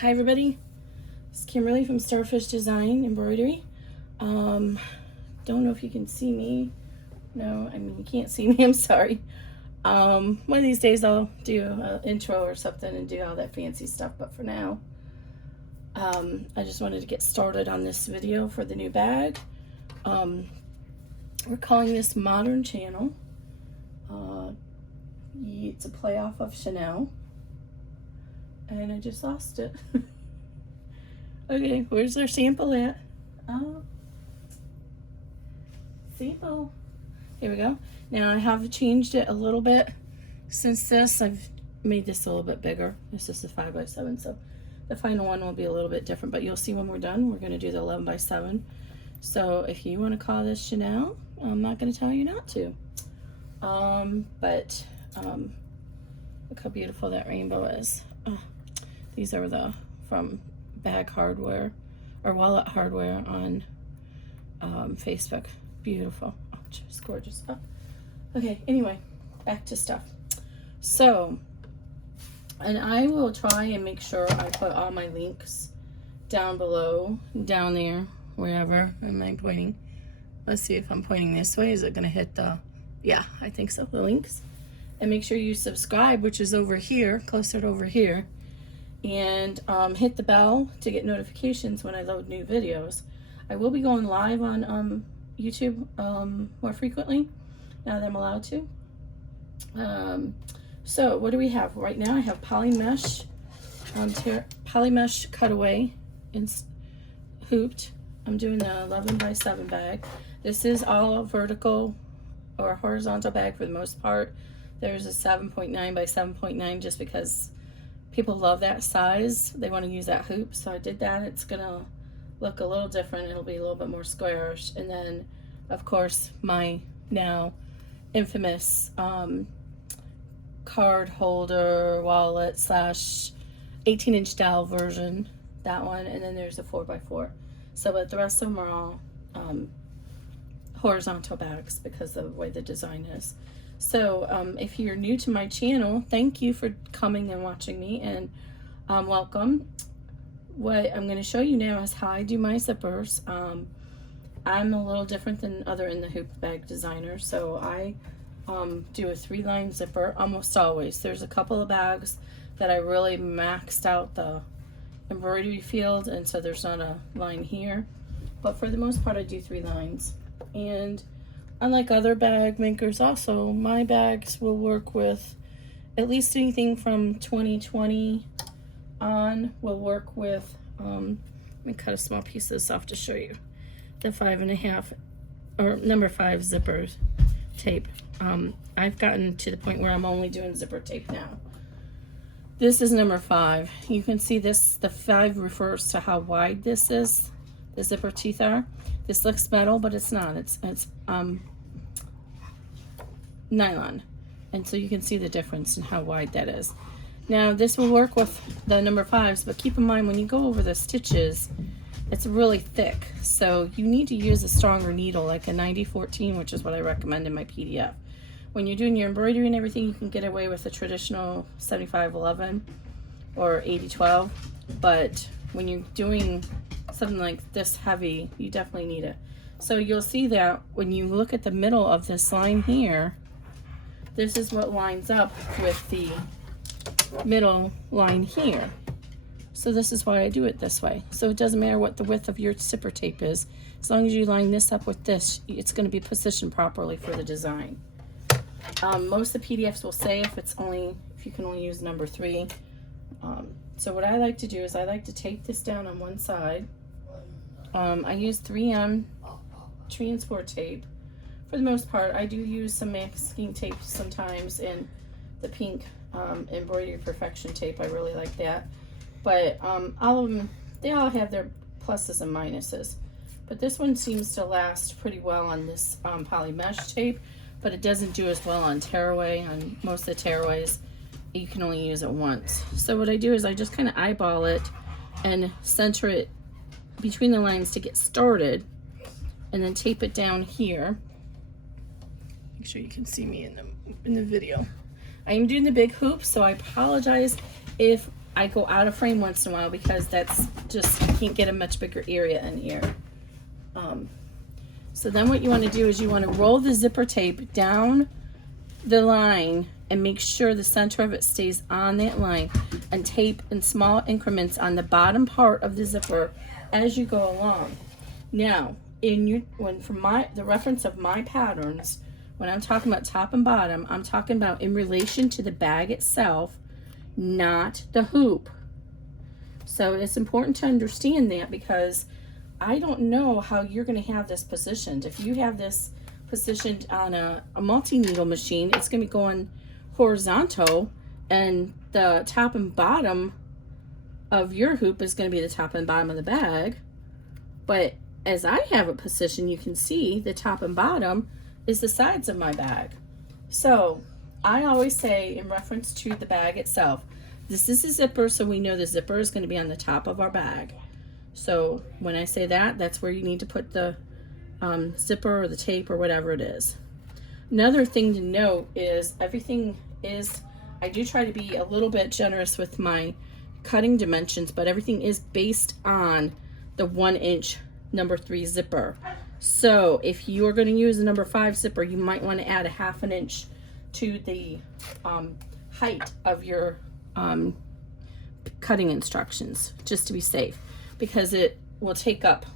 Hi everybody, it's Kimberly from Starfish Design Embroidery. Don't know if you can see me. No, I mean you can't see me, I'm sorry. One of these days I'll do an intro or something and do all that fancy stuff, but for now, I just wanted to get started on this video for the new bag. We're calling this Modern Channel. It's a play off of Chanel. And I just lost it. Okay, where's their sample at? Sample. Here we go. Now I have changed it a little bit since this. I've made this a little bit bigger. This is a 5x7, so the final one will be a little bit different, but you'll see when we're done. We're going to do the 11x7. So if you want to call this Chanel, I'm not going to tell you not to. Look how beautiful that rainbow is. These are from Bag Hardware or Wallet Hardware on Facebook. Beautiful. Oh, just gorgeous. Oh. Okay, anyway, back to stuff. So, and I will try and make sure I put all my links down below, down there, wherever. Am I pointing? Let's see if I'm pointing this way. Is it going to hit the... Yeah, I think so, the links. And make sure you subscribe, which is over here, closer to over here. And hit the bell to get notifications when I load new videos. I will be going live on YouTube more frequently now that I'm allowed to. So what do we have right now? I have polymesh cutaway in hooped. I'm doing the 11x7 bag. This is all a vertical or horizontal bag for the most part. There's a 7.9 by 7.9 just because people love that size. They want to use that hoop, so I did that. It's gonna look a little different. It'll be a little bit more squarish. And then, of course, my now infamous card holder wallet / 18-inch dowel version. That one, and then there's a 4x4. So, but the rest of them are all horizontal bags because of the way the design is. So if you're new to my channel, thank you for coming and watching me, and welcome. What I'm going to show you now is how I do my zippers. I'm a little different than other in the hoop bag designers, so I do a 3-line zipper almost always. There's a couple of bags that I really maxed out the embroidery field, and so there's not a line here, but for the most part I do 3 lines. And unlike other bag makers, also my bags will work with at least anything from 2020 on. Will work with let me cut a small piece of this off to show you the 5.5 or number 5 zippers tape. I've gotten to the point where I'm only doing zipper tape now. This is number 5. You can see this, the 5 refers to how wide this is, the zipper teeth are. This looks metal, but it's not. It's nylon, and so you can see the difference in how wide that is. Now this will work with the number 5s, but keep in mind when you go over the stitches, it's really thick, so you need to use a stronger needle, like a 90-14, which is what I recommend in my PDF. When you're doing your embroidery and everything, you can get away with a traditional 75-11 or 80-12, but when you're doing something like this heavy, you definitely need it. So you'll see that when you look at the middle of this line here, this is what lines up with the middle line here. So this is why I do it this way. So it doesn't matter what the width of your zipper tape is. As long as you line this up with this, it's going to be positioned properly for the design. Most of the PDFs will say if you can only use number 3. So what I like to do is I like to tape this down on one side. I use 3M transport tape. For the most part, I do use some masking tape sometimes, and the pink embroidery perfection tape. I really like that. But all of them, they all have their pluses and minuses. But this one seems to last pretty well on this poly mesh tape, but it doesn't do as well on tearaway. On most of the tearaways, you can only use it once. So what I do is I just kind of eyeball it and center it between the lines to get started, and then tape it down here. Make sure you can see me in the video. I am doing the big hoop, so I apologize if I go out of frame once in a while because that's just, you can't get a much bigger area in here. So then what you want to do is you want to roll the zipper tape down the line and make sure the center of it stays on that line, and tape in small increments on the bottom part of the zipper as you go along. Now, the reference of my patterns, when I'm talking about top and bottom, I'm talking about in relation to the bag itself, not the hoop. So it's important to understand that, because I don't know how you're going to have this positioned. If you have this positioned on a multi-needle machine, it's going to be going horizontal, and the top and bottom of your hoop is going to be the top and bottom of the bag. But as I have it positioned, you can see the top and bottom is the sides of my bag. So I always say, in reference to the bag itself, this is a zipper, so we know the zipper is going to be on the top of our bag. So when I say that, that's where you need to put the zipper or the tape or whatever it is. Another thing to note is I do try to be a little bit generous with my cutting dimensions, but everything is based on the 1 inch number 3 zipper. So if you are going to use a number 5 zipper, you might want to add a 1/2 inch to the height of your cutting instructions, just to be safe, because it will take up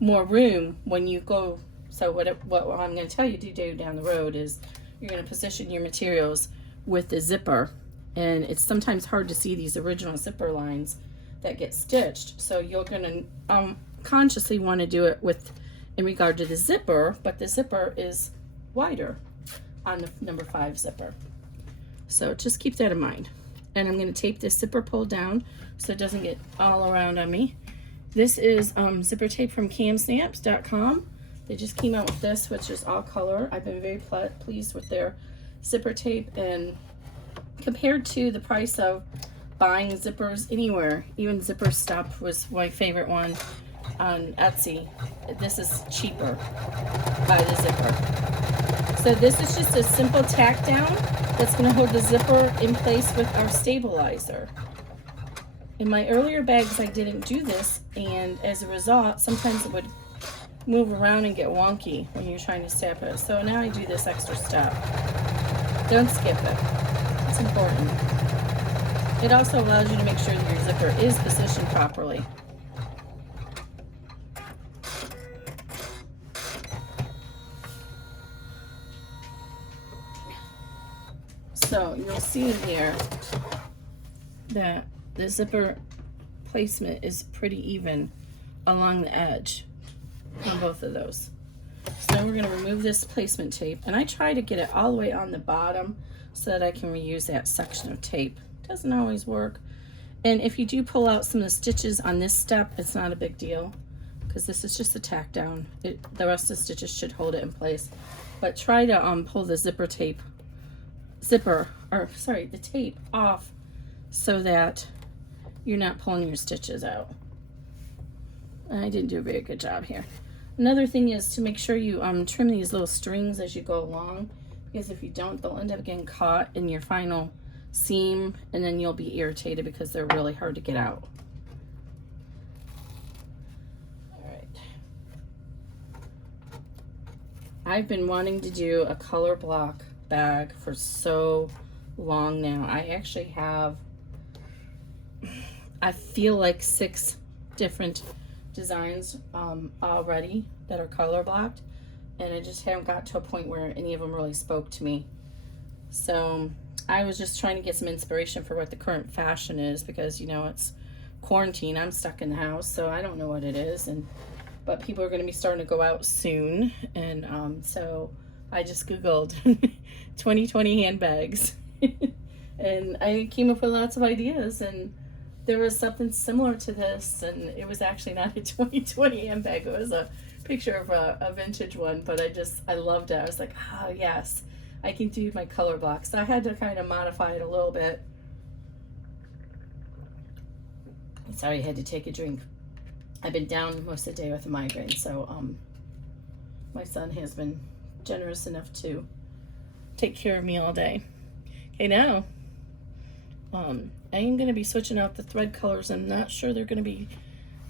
more room when you go. So what I'm going to tell you to do down the road is you're going to position your materials with the zipper, and it's sometimes hard to see these original zipper lines that get stitched. So you're going to consciously want to do it in regard to the zipper, but the zipper is wider on the number 5 zipper. So just keep that in mind. And I'm going to tape this zipper pull down so it doesn't get all around on me. This is zipper tape from camsnaps.com. They just came out with this, which is all color. I've been very pleased with their zipper tape, and compared to the price of buying zippers anywhere, even Zipper Stop was my favorite one on Etsy, this is cheaper by the zipper. So this is just a simple tack down that's going to hold the zipper in place with our stabilizer. In my earlier bags I didn't do this, and as a result sometimes it would move around and get wonky when you're trying to snap it. So now I do this extra step. Don't skip it. It's important. It also allows you to make sure that your zipper is positioned properly. So you'll see here that the zipper placement is pretty even along the edge on both of those. So now we're going to remove this placement tape, and I try to get it all the way on the bottom so that I can reuse that section of tape. Doesn't always work, and if you do pull out some of the stitches on this step, it's not a big deal, because this is just a tack down. The rest of the stitches should hold it in place. But try to pull the the tape off so that you're not pulling your stitches out. I didn't do a very good job here. Another thing is to make sure you trim these little strings as you go along, because if you don't, they'll end up getting caught in your final seam, and then you'll be irritated because they're really hard to get out. All right. I've been wanting to do a color block bag for so long now. I actually have, I feel like 6 different designs already that are color blocked, and I just haven't got to a point where any of them really spoke to me. So I was just trying to get some inspiration for what the current fashion is, because you know it's quarantine, I'm stuck in the house, so I don't know what it is, but people are going to be starting to go out soon, and so I just googled 2020 handbags and I came up with lots of ideas, and there was something similar to this, and it was actually not a 2020 handbag. It was a picture of a vintage one, but I loved it. I was like, oh yes, I can do my color block. So I had to kind of modify it a little bit. Sorry, I had to take a drink. I've been down most of the day with a migraine, so my son has been generous enough to take care of me all day. Okay, now I am going to be switching out the thread colors. I'm not sure they're going to be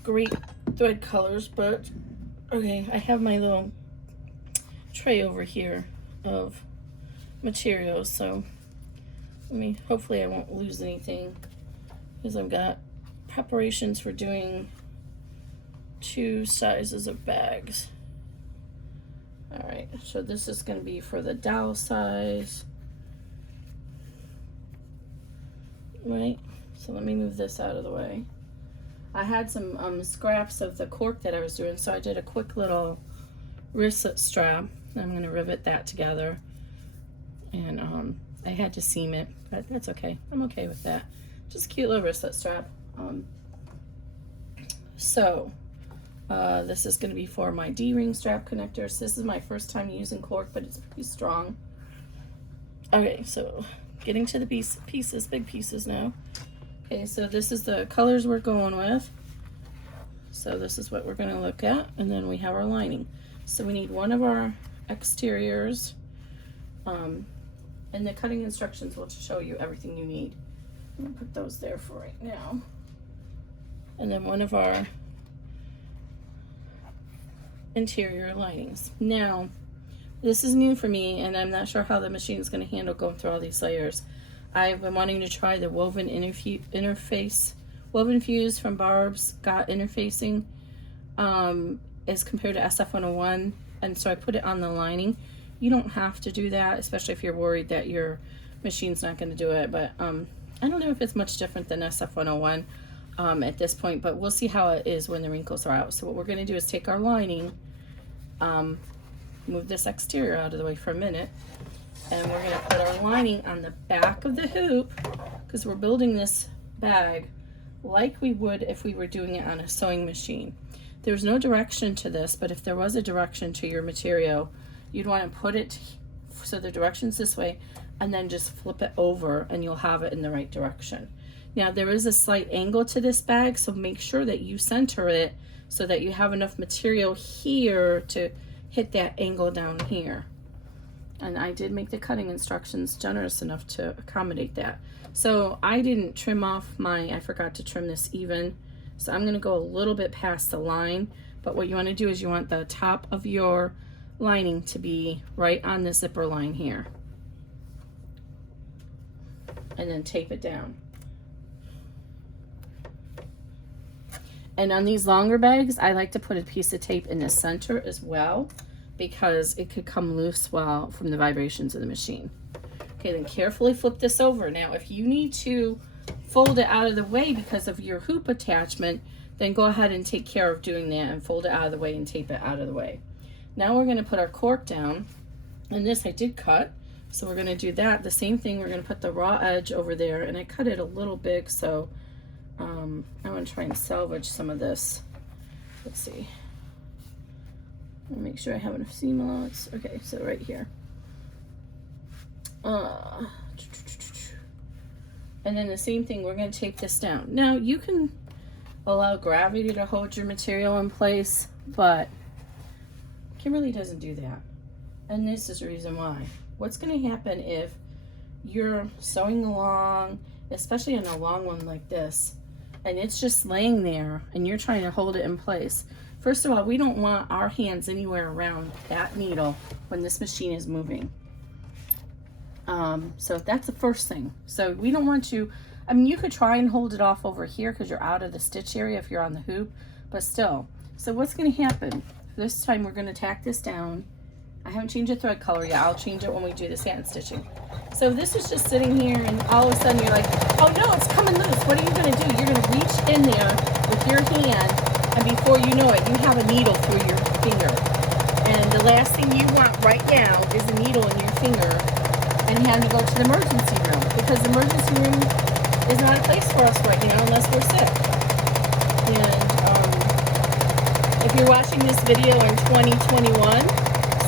great thread colors, but okay, I have my little tray over here of materials, so hopefully I won't lose anything, because I've got preparations for doing 2 sizes of bags. All right, so this is going to be for the dowel size. Right, so let me move this out of the way. I had some scraps of the cork that I was doing, so I did a quick little wristlet strap. I'm going to rivet that together, and I had to seam it, but that's okay. I'm okay with that. Just a cute little wristlet strap. This is going to be for my D-ring strap connectors. This is my first time using cork, but it's pretty strong. Okay, so getting to the pieces, big pieces now. Okay, so this is the colors we're going with. So this is what we're going to look at, and then we have our lining. So we need one of our exteriors, and the cutting instructions will show you everything you need. I'm going to put those there for right now. And then one of our interior linings. Now, this is new for me, and I'm not sure how the machine is going to handle going through all these layers. I've been wanting to try the woven woven fuse from Barb's Got Interfacing as compared to SF101, and so I put it on the lining. You don't have to do that, especially if you're worried that your machine's not going to do it, but I don't know if it's much different than SF101 at this point, but we'll see how it is when the wrinkles are out. So what we're going to do is take our lining, move this exterior out of the way for a minute, and we're going to put our lining on the back of the hoop, because we're building this bag like we would if we were doing it on a sewing machine. There's no direction to this, but if there was a direction to your material, you'd want to put it so the direction's this way, and then just flip it over and you'll have it in the right direction. Now there is a slight angle to this bag, so make sure that you center it so that you have enough material here to hit that angle down here. And I did make the cutting instructions generous enough to accommodate that. So I didn't trim off I forgot to trim this even. So I'm gonna go a little bit past the line, but what you wanna do is you want the top of your lining to be right on the zipper line here. And then tape it down. And on these longer bags, I like to put a piece of tape in the center as well, because it could come loose from the vibrations of the machine. Okay, then carefully flip this over. Now, if you need to fold it out of the way because of your hoop attachment, then go ahead and take care of doing that and fold it out of the way and tape it out of the way. Now we're gonna put our cork down, and this I did cut, so we're gonna do that. The same thing, we're gonna put the raw edge over there, and I cut it a little big, so I'm gonna try and salvage some of this. Let's see. I'll make sure I have enough seam allowance. Okay, so right here. And then the same thing, we're going to tape this down. Now you can allow gravity to hold your material in place, but Kimberly doesn't do that. And this is the reason why. What's going to happen if you're sewing along, especially on a long one like this, and it's just laying there and you're trying to hold it in place? First of all, we don't want our hands anywhere around that needle when this machine is moving. So that's the first thing. So we don't want to, I mean, you could try and hold it off over here because you're out of the stitch area if you're on the hoop, but still. So what's going to happen? This time we're going to tack this down. I haven't changed the thread color yet. I'll change it when we do the satin stitching. So this is just sitting here, and all of a sudden you're like, oh no, it's coming loose. What are you going to do? You're going to reach in there with your hand, and before you know it, you have a needle through your finger. And the last thing you want right now is a needle in your finger and having to go to the emergency room, because the emergency room is not a place for us right now unless we're sick. And if you're watching this video in 2021,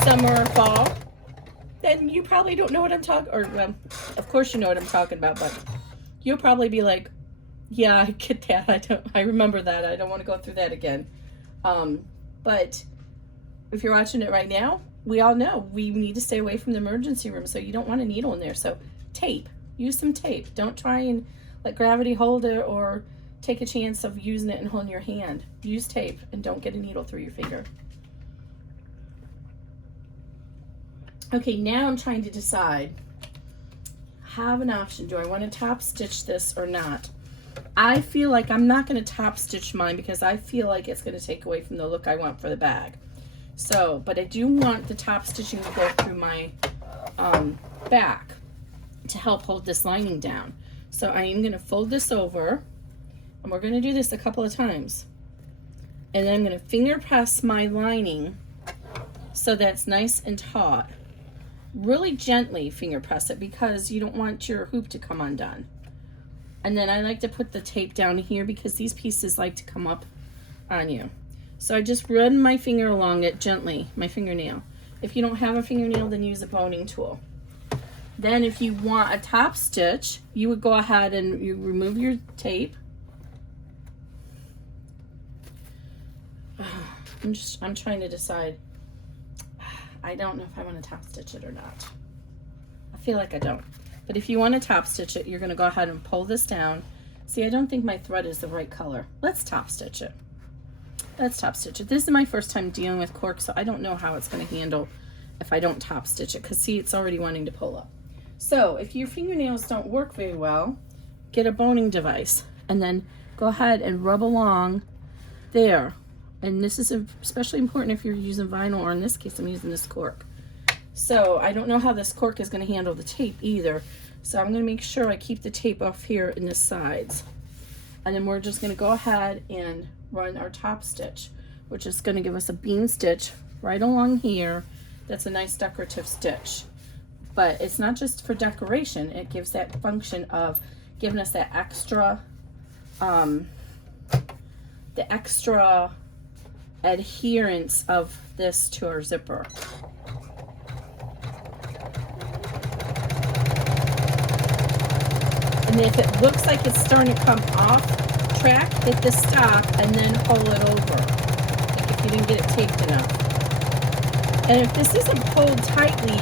summer or fall, then you probably don't know what I'm talking, or of course you know what I'm talking about, but you'll probably be like, yeah, I get that. I remember that. I don't want to go through that again. But if you're watching it right now, we all know we need to stay away from the emergency room, so you don't want a needle in there. So tape, use some tape. Don't try and let gravity hold it, or take a chance of using it and holding your hand. Use tape and don't get a needle through your finger. Okay, now I'm trying to decide. Have an option. Do I want to top stitch this or not? I feel like I'm not going to top stitch mine because I feel like it's going to take away from the look I want for the bag. So, but I do want the top stitching to go through my back to help hold this lining down. So I am going to fold this over, and we're going to do this a couple of times. And then I'm going to finger press my lining so that's nice and taut. Really gently finger press it because you don't want your hoop to come undone. And then I like to put the tape down here because these pieces like to come up on you. So I just run my finger along it gently, my fingernail. If you don't have a fingernail, then use a boning tool. Then if you want a top stitch, you would go ahead and you remove your tape. I'm trying to decide. I don't know if I want to top stitch it or not. I feel like I don't. But if you want to top stitch it, you're going to go ahead and pull this down. See, I don't think my thread is the right color. Let's top stitch it. Let's top stitch it. This is my first time dealing with cork, so I don't know how it's going to handle if I don't top stitch it, because see, it's already wanting to pull up. So if your fingernails don't work very well, get a boning device and then go ahead and rub along there. And this is especially important if you're using vinyl, or in this case, I'm using this cork. So I don't know how this cork is going to handle the tape either. So I'm going to make sure I keep the tape off here in the sides. And then we're just going to go ahead and run our top stitch, which is going to give us a bean stitch right along here. That's a nice decorative stitch. But it's not just for decoration. It gives that function of giving us that extra, the extra adherence of this to our zipper. And if it looks like it's starting to come off track, hit the stop and then pull it over, like if you didn't get it taped enough. And if this isn't pulled tightly,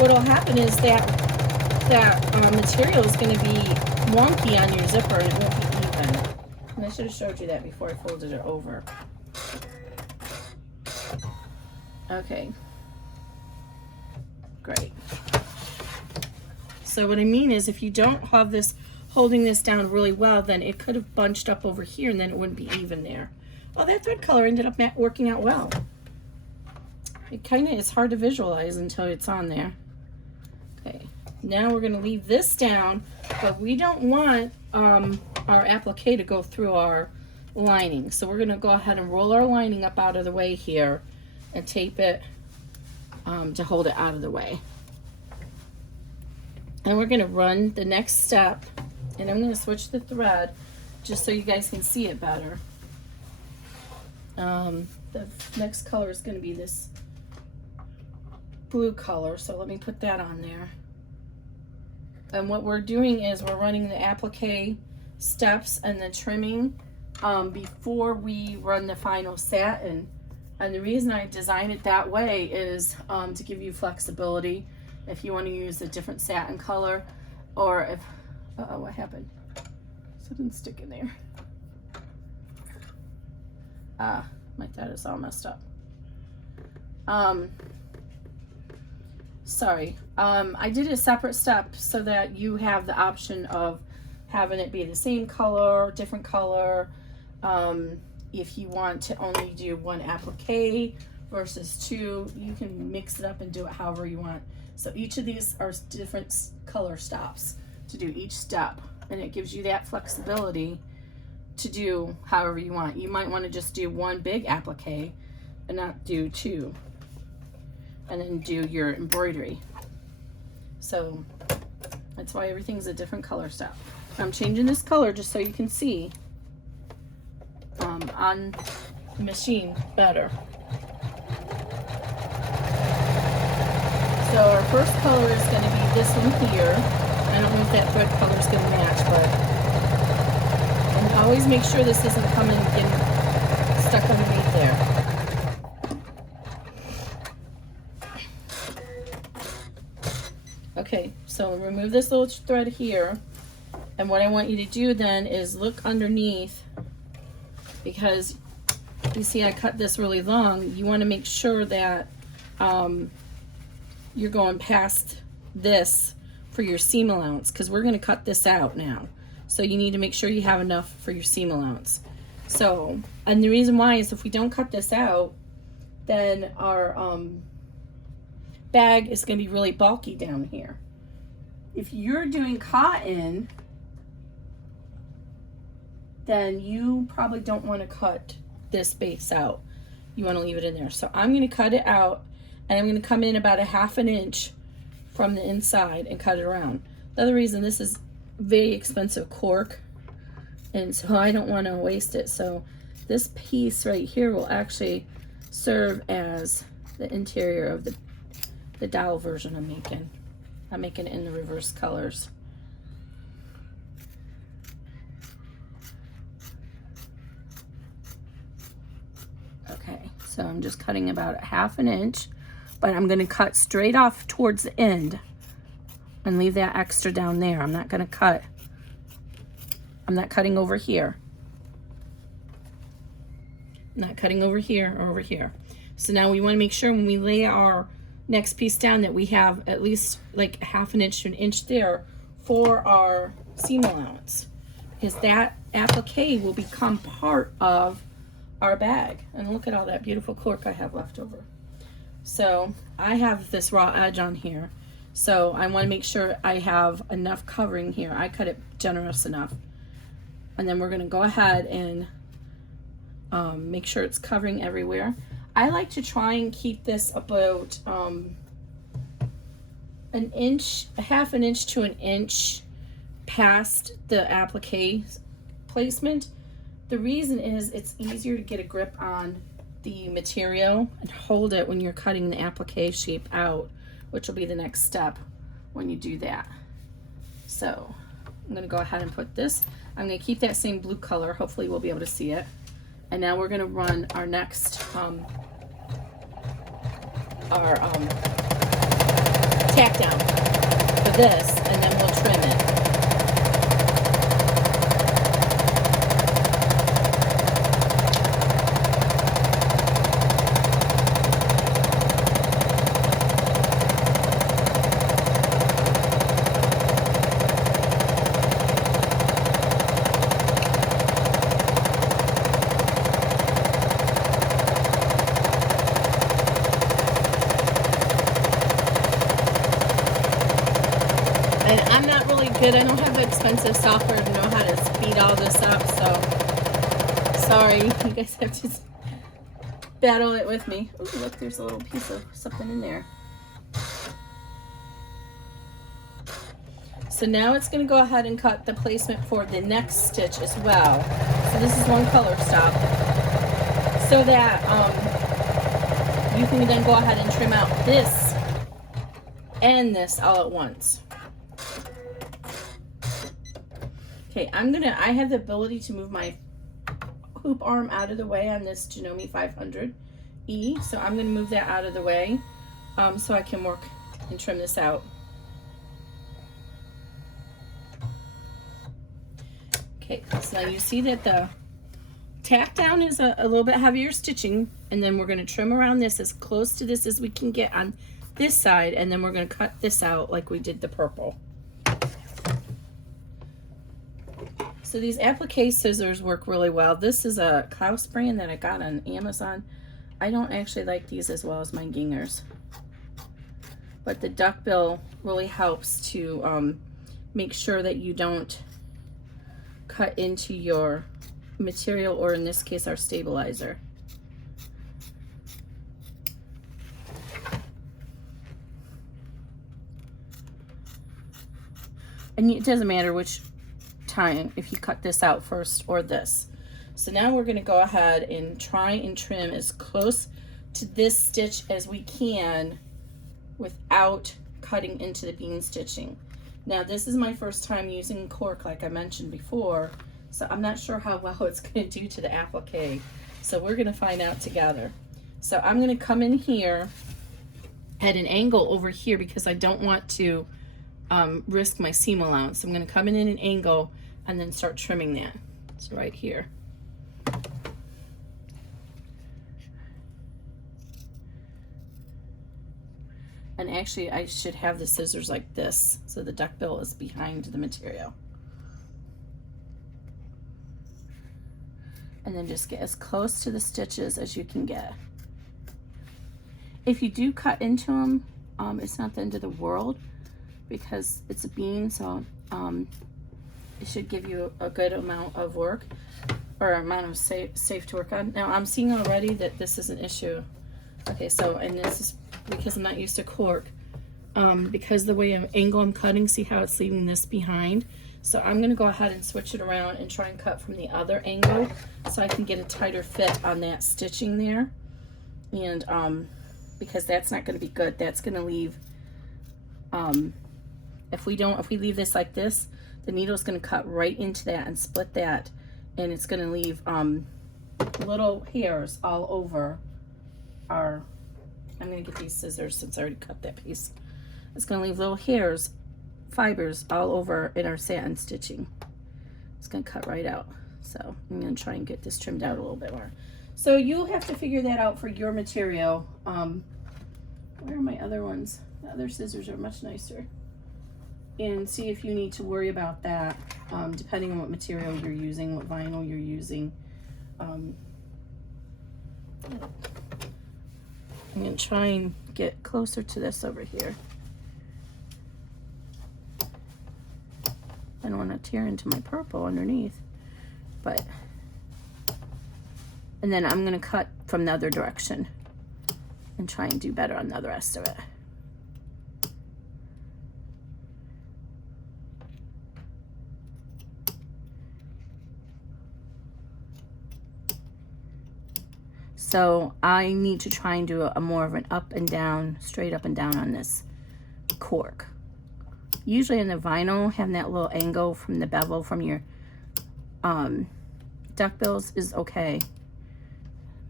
what will happen is that material is going to be wonky on your zipper and it won't be even. And I should have showed you that before I folded it over. Okay, great. So what I mean is, if you don't have this holding this down really well, then it could have bunched up over here and then it wouldn't be even there. Oh, that thread color ended up working out well. It kind of is hard to visualize until it's on there. Okay, now we're going to leave this down, but we don't want our applique to go through our lining. So we're going to go ahead and roll our lining up out of the way here and tape it to hold it out of the way. And we're going to run the next step, and I'm going to switch the thread just so you guys can see it better. The next color is going to be this blue color, so let me put that on there. And what we're doing is we're running the applique steps and the trimming before we run the final satin. And the reason I designed it that way is to give you flexibility if you want to use a different satin color, or if, uh-oh, what happened? Something stick in there. Ah, my thread is all messed up. Sorry, I did a separate step so that you have the option of having it be the same color, different color. If you want to only do one applique versus two, you can mix it up and do it however you want. So each of these are different color stops to do each step, and it gives you that flexibility to do however you want. You might want to just do one big applique and not do two, and then do your embroidery. So that's why everything's a different color step. I'm changing this color just so you can see on the machine better. So our first color is going to be this one here. I don't know if that thread color is going to match, but and always make sure this isn't coming and getting stuck underneath there. Okay, so remove this little thread here, And what I want you to do then is look underneath, because you see I cut this really long. You want to make sure that you're going past this for your seam allowance, because we're going to cut this out now. So you need to make sure you have enough for your seam allowance. So, and the reason why is if we don't cut this out, then our bag is going to be really bulky down here. If you're doing cotton, then you probably don't want to cut this base out. You want to leave it in there. So I'm going to cut it out, and I'm going to come in about a 1/2 inch from the inside and cut it around. The other reason, this is very expensive cork, and so I don't want to waste it. So this piece right here will actually serve as the interior of the dowel version I'm making. I'm making it in the reverse colors. Okay, so I'm just cutting about a 1/2 inch, but I'm going to cut straight off towards the end and leave that extra down there. I'm not going to cut. I'm not cutting over here. I'm not cutting over here or over here. So now we want to make sure when we lay our next piece down that we have at least like 1/2 inch to 1 inch there for our seam allowance, because that applique will become part of our bag. And look at all that beautiful cork I have left over. So I have this raw edge on here, so I want to make sure I have enough covering here. I cut it generous enough, and then we're going to go ahead and make sure it's covering everywhere. I like to try and keep this about an inch, a 1/2 inch to 1 inch past the applique placement. The reason is it's easier to get a grip on the material and hold it when you're cutting the applique shape out, which will be the next step when you do that. So I'm going to go ahead and put this. I'm going to keep that same blue color. Hopefully we'll be able to see it. And now we're going to run our next tack down for this, and then we'll trim it. And I'm not really good. I don't have expensive software to know how to speed all this up, so sorry. You guys have to battle it with me. Ooh, look, there's a little piece of something in there. So now it's going to go ahead and cut the placement for the next stitch as well. So this is one color stop, so that you can then go ahead and trim out this and this all at once. Okay, I have the ability to move my hoop arm out of the way on this Janome 500E, so I'm going to move that out of the way so I can work and trim this out. Okay, so now you see that the tack down is a little bit heavier stitching, and then we're going to trim around this as close to this as we can get on this side, and then we're going to cut this out like we did the purple. So these applique scissors work really well. This is a Klaus brand that I got on Amazon. I don't actually like these as well as my Gingers, but the duckbill really helps to make sure that you don't cut into your material, or in this case our stabilizer. And it doesn't matter which time, if you cut this out first or this. So now we're going to go ahead and try and trim as close to this stitch as we can without cutting into the bean stitching. Now this is my first time using cork, like I mentioned before, so I'm not sure how well it's going to do to the applique. So we're going to find out together. So I'm going to come in here at an angle over here because I don't want to risk my seam allowance. So I'm going to come in an angle and then start trimming that. So right here. And actually I should have the scissors like this, so the duckbill is behind the material. And then just get as close to the stitches as you can get. If you do cut into them, it's not the end of the world because it's a bean, so it should give you a good amount of work, or amount of safe to work on. Now I'm seeing already that this is an issue. Okay, so, and this is because I'm not used to cork, because the way I'm cutting, see how it's leaving this behind? So I'm gonna go ahead and switch it around and try and cut from the other angle so I can get a tighter fit on that stitching there. And because that's not gonna be good, that's gonna leave, if we leave this like this, the needle's gonna cut right into that and split that, and it's gonna leave little hairs all over our, I'm gonna get these scissors since I already cut that piece. It's gonna leave little hairs, fibers all over in our satin stitching. It's gonna cut right out. So I'm gonna try and get this trimmed out a little bit more. So you'll have to figure that out for your material. Where are my other ones? The other scissors are much nicer. And see if you need to worry about that, depending on what material you're using, what vinyl you're using. I'm gonna try and get closer to this over here. I don't want to tear into my purple underneath, but, and then I'm gonna cut from the other direction and try and do better on the rest of it. So I need to try and do a more of an up and down, straight up and down on this cork. Usually in the vinyl, having that little angle from the bevel from your duckbills is okay.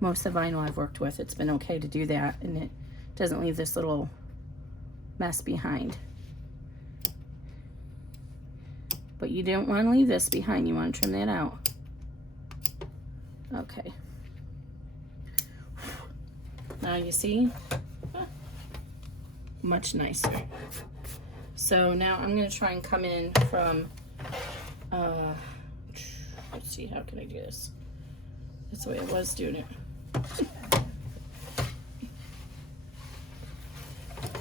Most of the vinyl I've worked with, it's been okay to do that, and it doesn't leave this little mess behind. But you don't want to leave this behind, you want to trim that out. Okay. Now you see, much nicer. So now I'm going to try and come in from, let's see, how can I do this? That's the way I was doing it.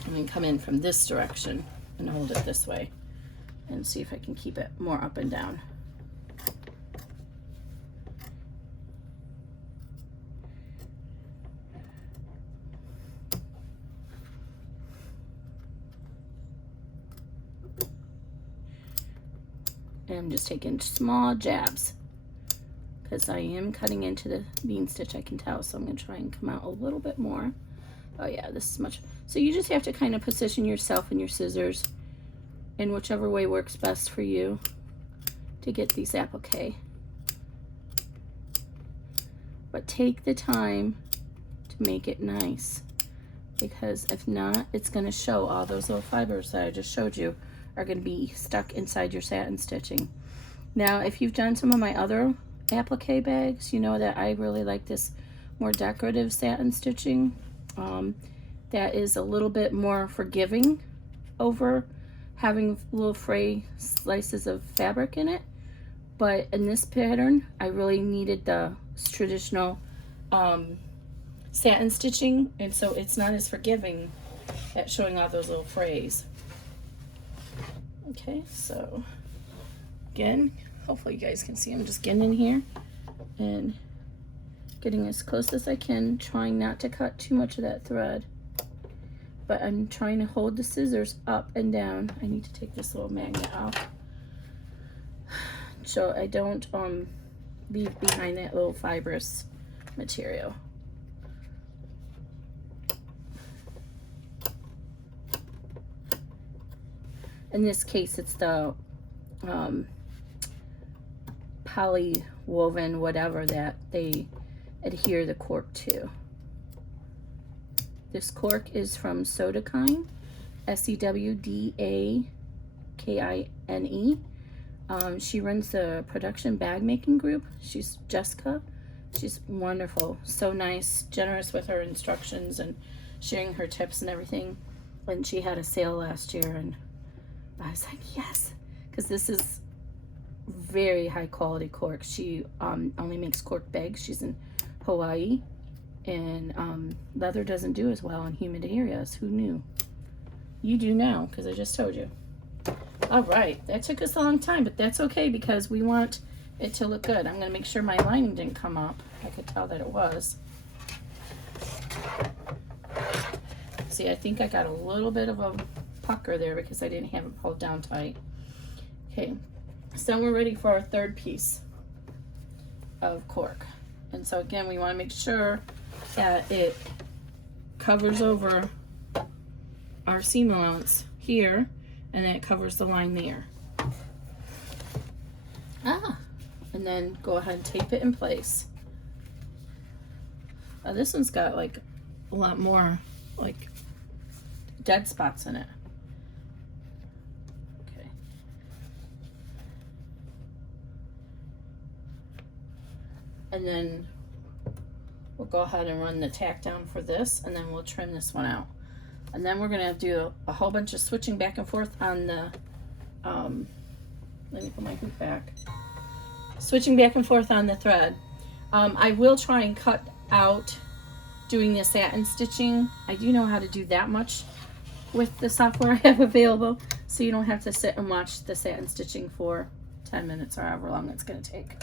I'm going to come in from this direction and hold it this way and see if I can keep it more up and down. And I'm just taking small jabs because I am cutting into the bean stitch, I can tell, so I'm going to try and come out a little bit more. Oh yeah, this is much. So you just have to kind of position yourself and your scissors in whichever way works best for you to get these applique. But take the time to make it nice, because if not, it's going to show. All those little fibers that I just showed you are going to be stuck inside your satin stitching. Now, if you've done some of my other applique bags, you know that I really like this more decorative satin stitching. That is a little bit more forgiving over having little fray slices of fabric in it. But in this pattern, I really needed the traditional satin stitching, and so it's not as forgiving at showing all those little frays. Okay, so again, hopefully you guys can see I'm just getting in here and getting as close as I can, trying not to cut too much of that thread, but I'm trying to hold the scissors up and down. I need to take this little magnet off so I don't leave behind that little fibrous material. In this case, it's the poly woven whatever that they adhere the cork to. This cork is from Sewdakine, SEWDAKINE. Kine. She runs the production bag making group. She's Jessica. She's wonderful, so nice, generous with her instructions and sharing her tips and everything. And she had a sale last year, and I was like, yes, because this is very high quality cork. She only makes cork bags. She's in Hawaii, and leather doesn't do as well in humid areas. Who knew? You do now, because I just told you. All right, that took us a long time, but that's okay because we want it to look good. I'm going to make sure my lining didn't come up. I could tell that it was. See, I think I got a little bit of a pucker there because I didn't have it pulled down tight. Okay, so we're ready for our third piece of cork. And so again, we want to make sure that it covers over our seam allowance here, and then it covers the line there. And then go ahead and tape it in place. This one's got like a lot more like dead spots in it. Okay. And then we'll go ahead and run the tack down for this, and then we'll trim this one out. And then we're gonna do a whole bunch of switching back and forth on the, let me put my hoop back. Switching back and forth on the thread. I will try and cut out doing the satin stitching. I do know how to do that much with the software I have available, so you don't have to sit and watch the satin stitching for 10 minutes or however long it's gonna take.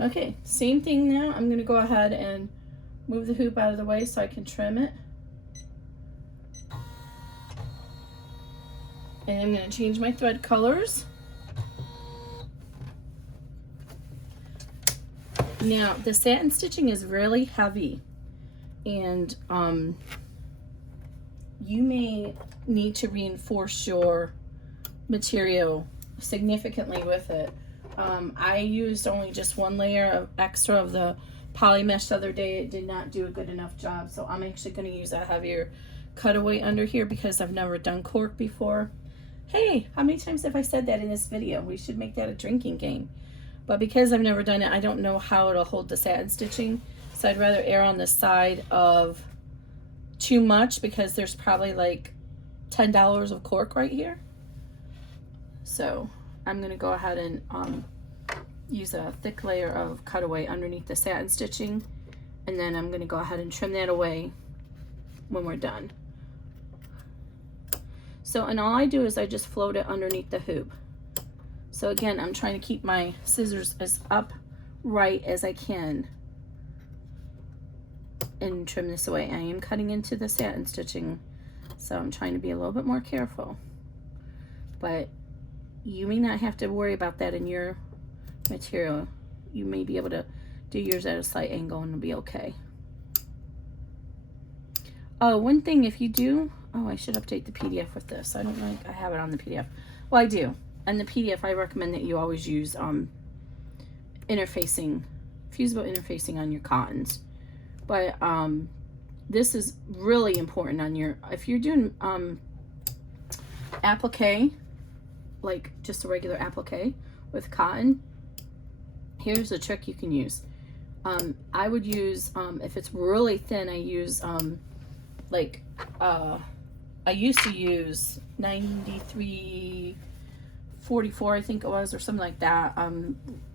Okay, same thing now. I'm going to go ahead and move the hoop out of the way so I can trim it. And I'm going to change my thread colors. Now, the satin stitching is really heavy, and you may need to reinforce your material significantly with it. I used only just one layer of extra of the poly mesh the other day. It did not do a good enough job, so I'm actually going to use a heavier cutaway under here because I've never done cork before. Hey, how many times have I said that in this video? We should make that a drinking game. But because I've never done it, I don't know how it'll hold the satin stitching, so I'd rather err on the side of too much because there's probably like $10 of cork right here. So I'm going to go ahead and use a thick layer of cutaway underneath the satin stitching, and then I'm going to go ahead and trim that away when we're done. So, and all I do is I just float it underneath the hoop. So again, I'm trying to keep my scissors as upright as I can and trim this away. I am cutting into the satin stitching, so I'm trying to be a little bit more careful. But you may not have to worry about that in your material. You may be able to do yours at a slight angle and it'll be okay. Oh, one thing, if you do, oh, I should update the PDF with this. I don't know, I have it on the PDF. Well, I do. And the PDF, I recommend that you always use interfacing, fusible interfacing on your cottons. But this is really important on your, if you're doing applique, like just a regular applique with cotton, here's a trick you can use. I would use, if it's really thin, I use I used to use 9344, I think it was, or something like that,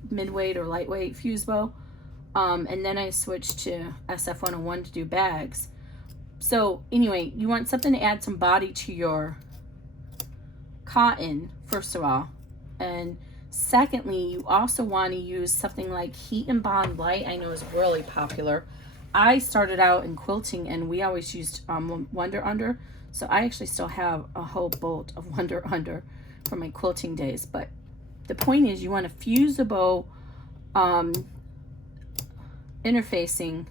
mid-weight or lightweight Fusebo, and then I switched to SF101 to do bags. So anyway, you want something to add some body to your cotton, first of all, and secondly, you also want to use something like Heat and Bond Light. I know is really popular. I started out in quilting and we always used Wonder Under. So I actually still have a whole bolt of Wonder Under from my quilting days. But the point is you want a fusible interfacing,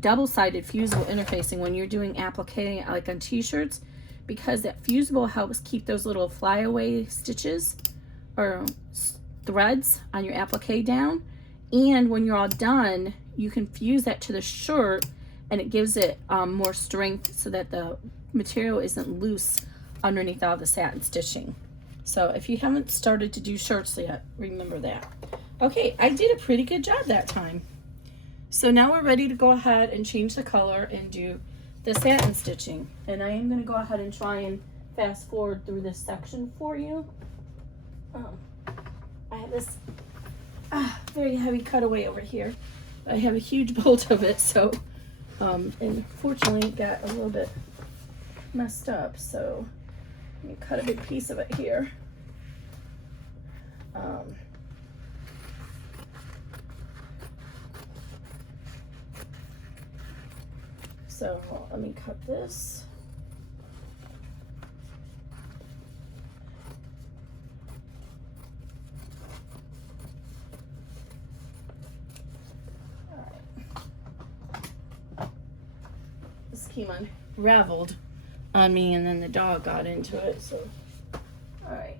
double-sided fusible interfacing when you're doing applique like on t-shirts, because that fusible helps keep those little flyaway stitches or threads on your applique down. And when you're all done, you can fuse that to the shirt and it gives it more strength so that the material isn't loose underneath all the satin stitching. So if you haven't started to do shirts yet, remember that. Okay, I did a pretty good job that time. So now we're ready to go ahead and change the color and do the satin stitching. And I am going to go ahead and try and fast forward through this section for you. I have this very heavy cutaway over here. I have a huge bolt of it, so and fortunately it got a little bit messed up, so let me cut a big piece of it here. So let me cut this. This came unraveled on me and then the dog got into it, so all right.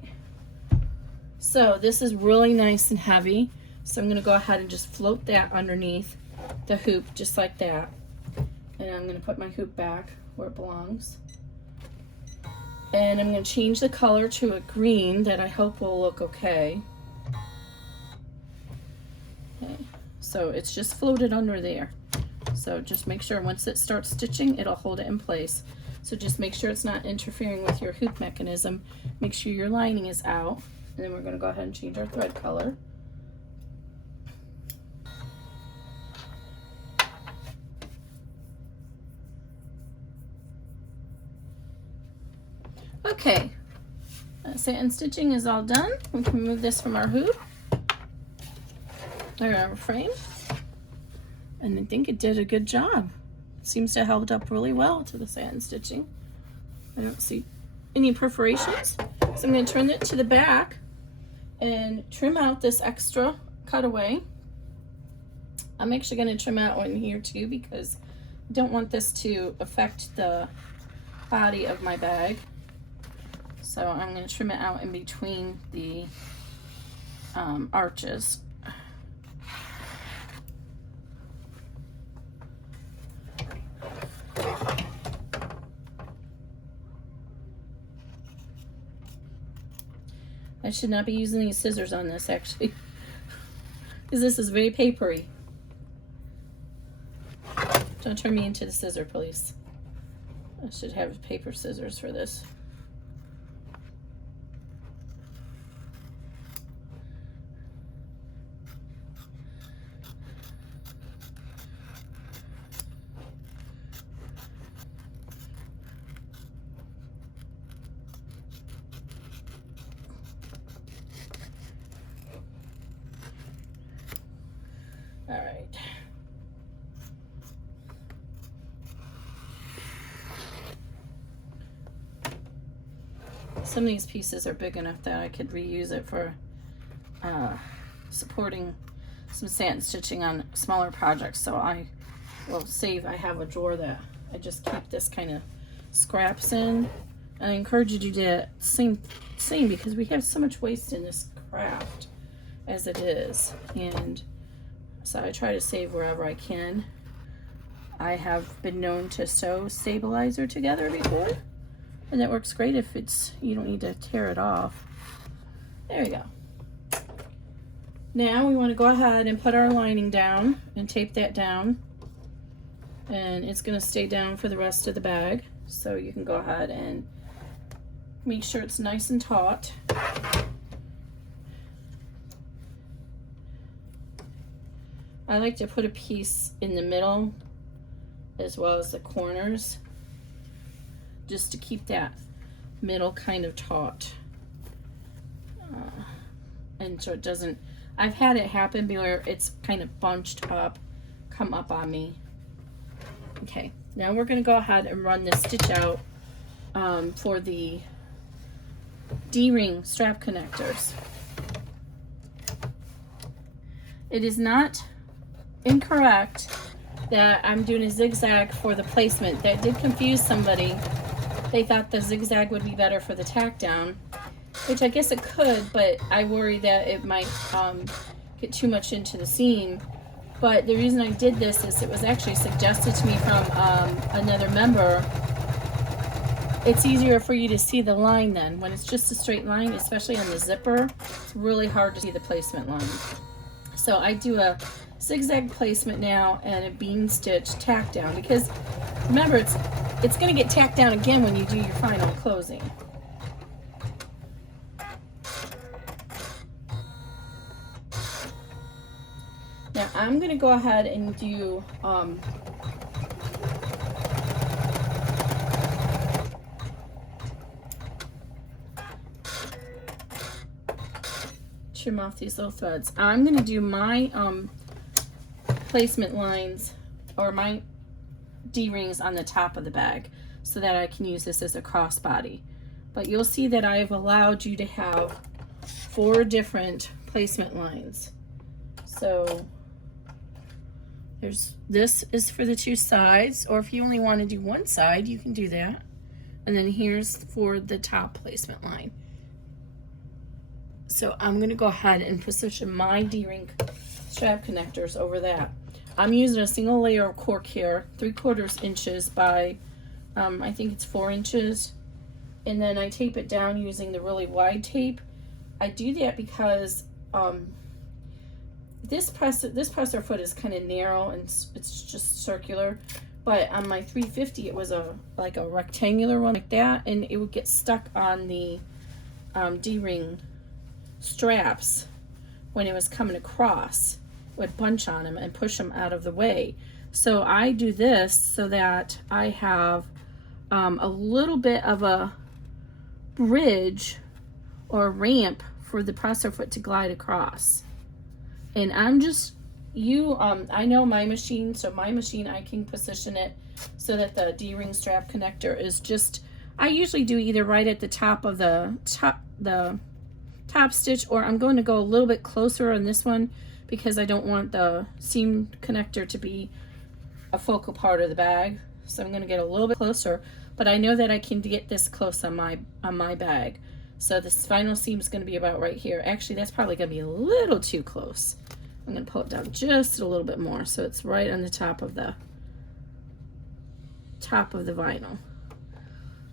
So this is really nice and heavy, so I'm going to go ahead and just float that underneath the hoop just like that, and I'm going to put my hoop back where it belongs, and I'm going to change the color to a green that I hope will look okay. Okay, so it's just floated under there. So just make sure once it starts stitching, it'll hold it in place. So just make sure it's not interfering with your hoop mechanism. Make sure your lining is out. And then we're going to go ahead and change our thread color. Okay, satin stitching is all done. We can remove this from our hoop or our frame. And I think it did a good job. It seems to have held up really well to the satin stitching. I don't see any perforations. So I'm going to turn it to the back and trim out this extra cutaway. I'm actually going to trim out one here too because I don't want this to affect the body of my bag. So I'm going to trim it out in between the arches. I should not be using these scissors on this actually, because this is very papery. Don't turn me into the scissor, please. I should have paper scissors for this. All right. Some of these pieces are big enough that I could reuse it for supporting some satin stitching on smaller projects. So I will save, I have a drawer that I just keep this kind of scraps in. And I encourage you to do that same because we have so much waste in this craft as it is. And so I try to save wherever I can. I have been known to sew stabilizer together before, and that works great if you don't need to tear it off. There we go. Now we want to go ahead and put our lining down and tape that down, and it's going to stay down for the rest of the bag. So you can go ahead and make sure it's nice and taut. I like to put a piece in the middle as well as the corners just to keep that middle kind of taut. And so it doesn't, I've had it happen where it's kind of bunched up, come up on me. Okay, now we're going to go ahead and run this stitch out for the D-ring strap connectors. It is not incorrect that I'm doing a zigzag for the placement. That did confuse somebody. They thought the zigzag would be better for the tack down, which I guess it could, but I worry that it might get too much into the seam. But the reason I did this is it was actually suggested to me from another member. It's easier for you to see the line then. When it's just a straight line, especially on the zipper, it's really hard to see the placement line. So I do a zigzag placement now and a bean stitch tack down, because remember, it's going to get tacked down again when you do your final closing. Now I'm going to go ahead and do trim off these little threads. I'm going to do my placement lines, or my D-rings, on the top of the bag so that I can use this as a crossbody. But you'll see that I've allowed you to have 4 different placement lines. So this is for the 2 sides, or if you only want to do one side, you can do that. And then here's for the top placement line. So I'm going to go ahead and position my D-ring strap connectors over that. I'm using a single layer of cork here, 3/4 inches by I think it's 4 inches, and then I tape it down using the really wide tape. I do that because this presser foot is kind of narrow and it's just circular, but on my 350 it was like a rectangular one like that, and it would get stuck on the D-ring straps when it was coming across. It would bunch on them and push them out of the way. So I do this so that I have a little bit of a bridge or ramp for the presser foot to glide across. And I'm just, I know my machine, so my machine, I can position it so that the D-ring strap connector is just, I usually do either right at the top of the top stitch, or I'm going to go a little bit closer on this one because I don't want the seam connector to be a focal part of the bag. So I'm going to get a little bit closer, but I know that I can get this close on my bag. So this final seam is going to be about right here. Actually, that's probably going to be a little too close. I'm going to pull it down just a little bit more so it's right on the top of the vinyl.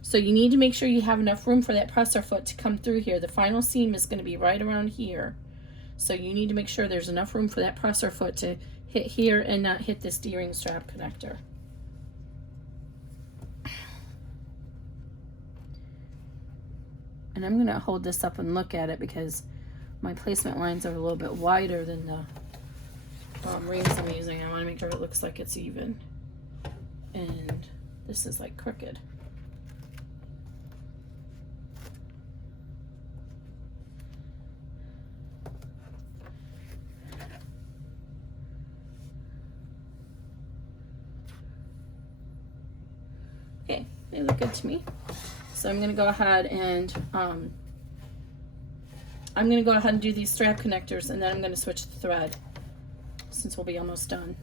So you need to make sure you have enough room for that presser foot to come through here. The final seam is going to be right around here. So you need to make sure there's enough room for that presser foot to hit here and not hit this D-ring strap connector. And I'm going to hold this up and look at it because my placement lines are a little bit wider than the rings I'm using. I want to make sure it looks like it's even. And this is like crooked. Okay, they look good to me. So I'm going to go ahead and do these strap connectors, and then I'm going to switch the thread since we'll be almost done.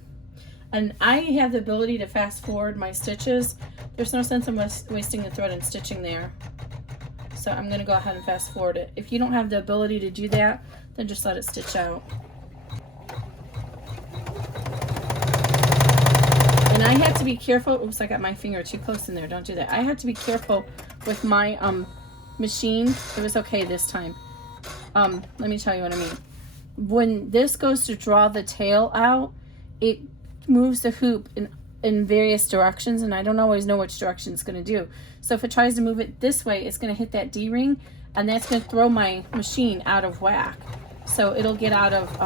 And I have the ability to fast forward my stitches. There's no sense in wasting the thread and stitching there. So I'm going to go ahead and fast forward it. If you don't have the ability to do that, then just let it stitch out. And I had to be careful. Oops, I got my finger too close in there. Don't do that. I had to be careful with my machine. It was okay this time. Let me tell you what I mean. When this goes to draw the tail out, it moves the hoop in various directions, and I don't always know which direction it's going to do. So if it tries to move it this way, it's going to hit that D-ring, and that's going to throw my machine out of whack. So it'll get out of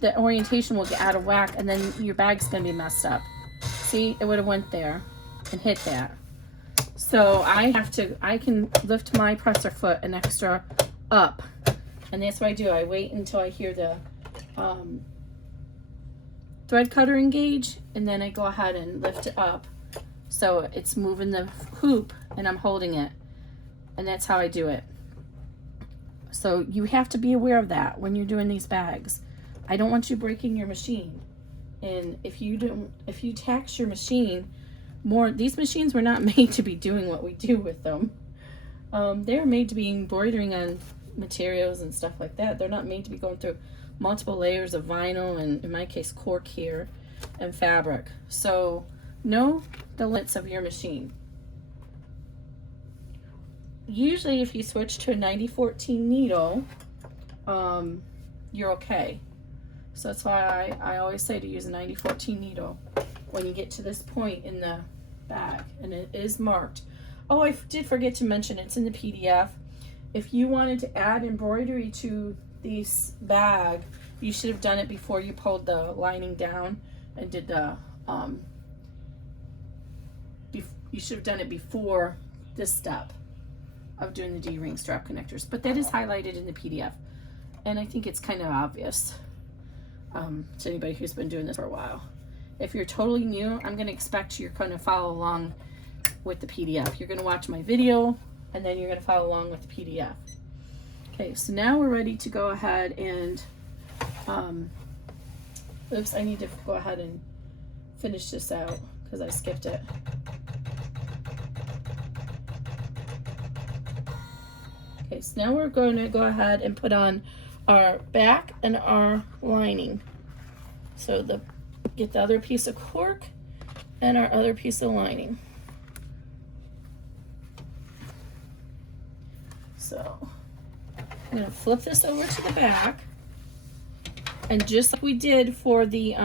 the orientation will get out of whack, and then your bag's going to be messed up. See, it would have went there and hit that. So I can lift my presser foot an extra up, and that's what I do. I wait until I hear the thread cutter engage, and then I go ahead and lift it up so it's moving the hoop and I'm holding it, and that's how I do it. So you have to be aware of that when you're doing these bags. I don't want you breaking your machine, and if you tax your machine more, these machines were not made to be doing what we do with them. They're made to be embroidering on materials and stuff like that. They're not made to be going through multiple layers of vinyl, and in my case cork here, and fabric. So know the limits of your machine. Usually if you switch to a 90-14 needle, you're okay. So that's why I always say to use a 90-14 needle when you get to this point in the bag, and it is marked. Oh, I did forget to mention, it's in the PDF. If you wanted to add embroidery to this bag, you should have done it before you pulled the lining down and did the you should have done it before this step of doing the D-ring strap connectors, but that is highlighted in the PDF, and I think it's kind of obvious to anybody who's been doing this for a while. If you're totally new, I'm going to expect you're going to follow along with the PDF. You're going to watch my video, and then you're going to follow along with the PDF. Okay, so now we're ready to go ahead and oops, I need to go ahead and finish this out because I skipped it. Okay, so now we're going to go ahead and put on our back and our lining. So get the other piece of cork and our other piece of lining. So I'm going to flip this over to the back, and just like we did for the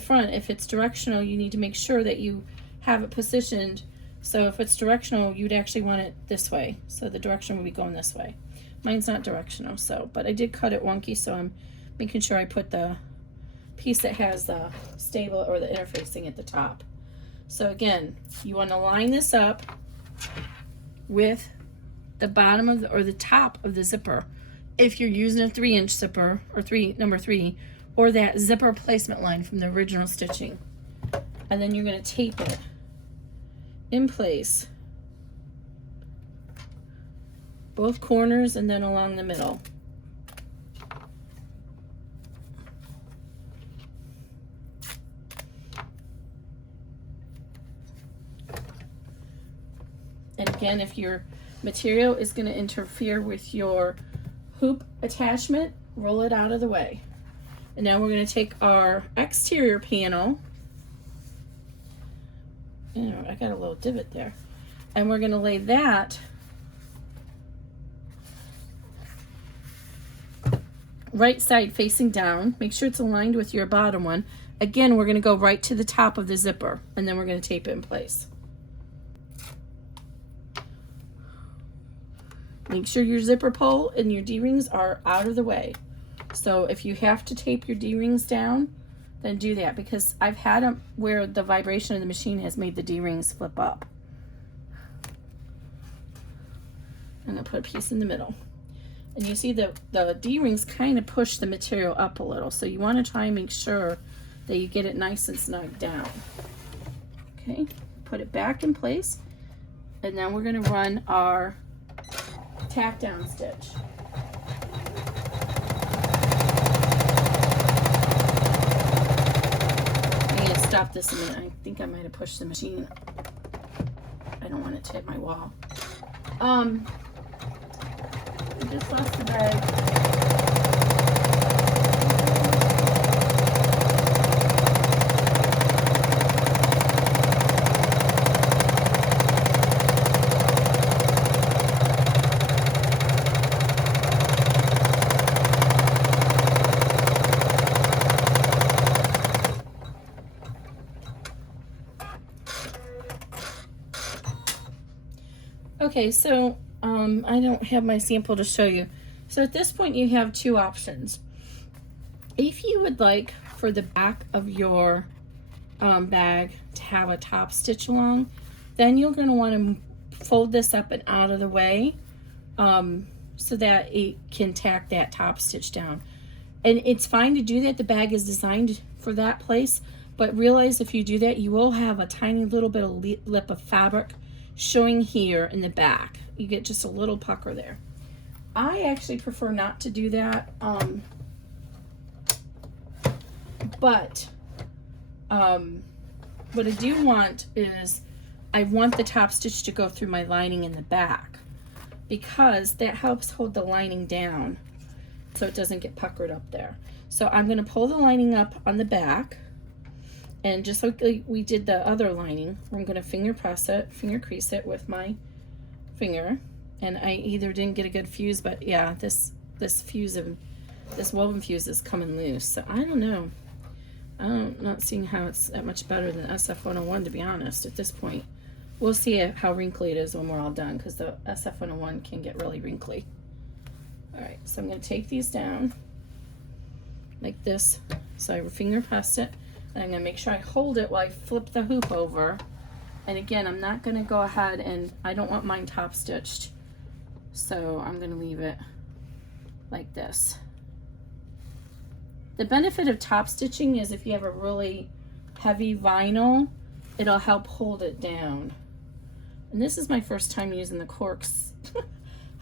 front, if it's directional, you need to make sure that you have it positioned. So if it's directional, you'd actually want it this way. So the direction would be going this way. Mine's not directional, so, but I did cut it wonky, so I'm making sure I put the piece that has the stable or the interfacing at the top. So again, you want to line this up with the bottom of the top of the zipper. If you're using a 3-inch zipper or number 3, or that zipper placement line from the original stitching, and then you're going to tape it in place, both corners and then along the middle. And again, if your material is going to interfere with your hoop attachment, roll it out of the way. And now we're going to take our exterior panel. I got a little divot there. And we're going to lay that right side facing down. Make sure it's aligned with your bottom one. Again, we're going to go right to the top of the zipper, and then we're going to tape it in place. Make sure your zipper pull and your D-rings are out of the way. So if you have to tape your D-rings down, then do that, because I've had them where the vibration of the machine has made the D-rings flip up. And I'll put a piece in the middle. And you see the D-rings kind of push the material up a little, so you want to try and make sure that you get it nice and snug down. Okay, put it back in place, and then we're going to run our tack down stitch. I'm going to stop this a minute. I think I might have pushed the machine. I don't want it to hit my wall. I just lost the bag. Okay, so I don't have my sample to show you. So at this point you have two options. If you would like for the back of your bag to have a top stitch along, then you're going to want to fold this up and out of the way so that it can tack that top stitch down. And it's fine to do that. The bag is designed for that place, but realize if you do that, you will have a tiny little bit of lip of fabric showing here in the back. You get just a little pucker there. I actually prefer not to do that, but what I do want is I want the top stitch to go through my lining in the back, because that helps hold the lining down so it doesn't get puckered up there. So I'm going to pull the lining up on the back, and just like we did the other lining, I'm going to finger press it, finger crease it with my finger. And I either didn't get a good fuse, but yeah, this woven fuse is coming loose. So I don't know. I'm not seeing how it's that much better than SF101, to be honest, at this point. We'll see how wrinkly it is when we're all done, because the SF101 can get really wrinkly. All right, so I'm going to take these down like this. So I finger press it, and I'm going to make sure I hold it while I flip the hoop over. And again, I'm not going to go ahead, and I don't want mine top stitched, so I'm going to leave it like this. The benefit of top stitching is if you have a really heavy vinyl, it'll help hold it down. And this is my first time using the corks.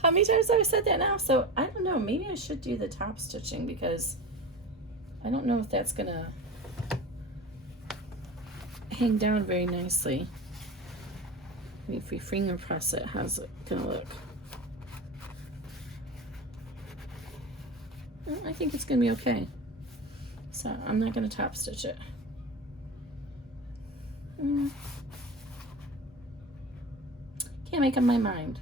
How many times have I said that now? So I don't know, maybe I should do the top stitching, because I don't know if that's gonna hang down very nicely. Maybe if we finger press it, how's it gonna look? Well, I think it's gonna be okay. So I'm not going to top stitch it. Can't make up my mind.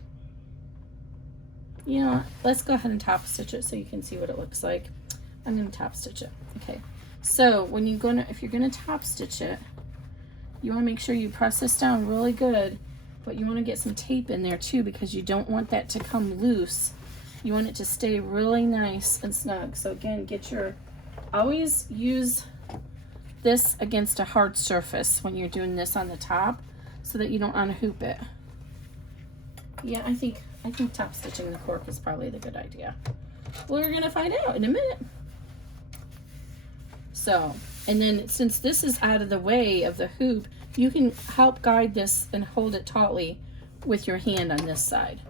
You know what? Let's go ahead and top stitch it so you can see what it looks like. I'm going to top stitch it. Okay. So when you're going to, if you're going to top stitch it, you want to make sure you press this down really good, but you want to get some tape in there too, because you don't want that to come loose. You want it to stay really nice and snug. So again, always use this against a hard surface when you're doing this on the top, so that you don't unhoop it. Yeah, I think top stitching the cork is probably the good idea. We're gonna find out in a minute. So, and then since this is out of the way of the hoop, you can help guide this and hold it tautly with your hand on this side.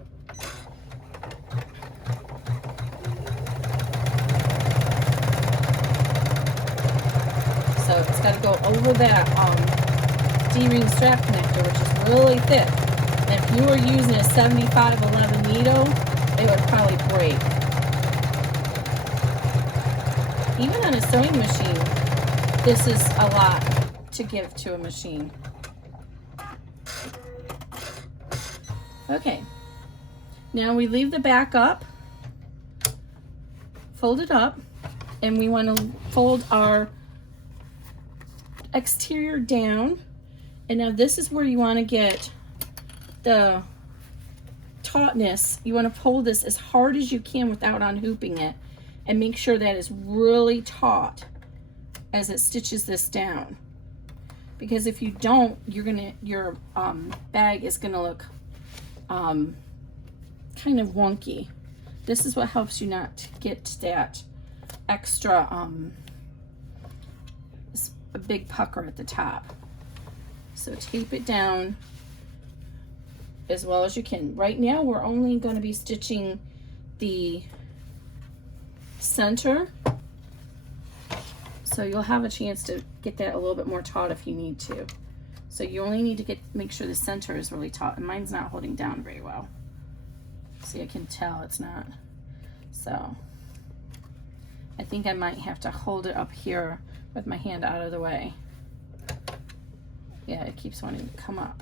So it's got to go over that D-ring strap connector, which is really thick. And if you were using a 7511 needle, it would probably break. Even on a sewing machine, this is a lot to give to a machine. Okay, now we leave the back up, fold it up, and we want to fold our exterior down. And now this is where you want to get the tautness. You want to pull this as hard as you can without unhooping it, and make sure that is really taut as it stitches this down, because if you don't, your bag is gonna look kind of wonky. This is what helps you not get that extra a big pucker at the top. So tape it down as well as you can. Right now we're only going to be stitching the center, so you'll have a chance to get that a little bit more taut if you need to. So you only need to make sure the center is really taut, and mine's not holding down very well. See, I can tell it's not. So I think I might have to hold it up here with my hand out of the way. Yeah, it keeps wanting to come up.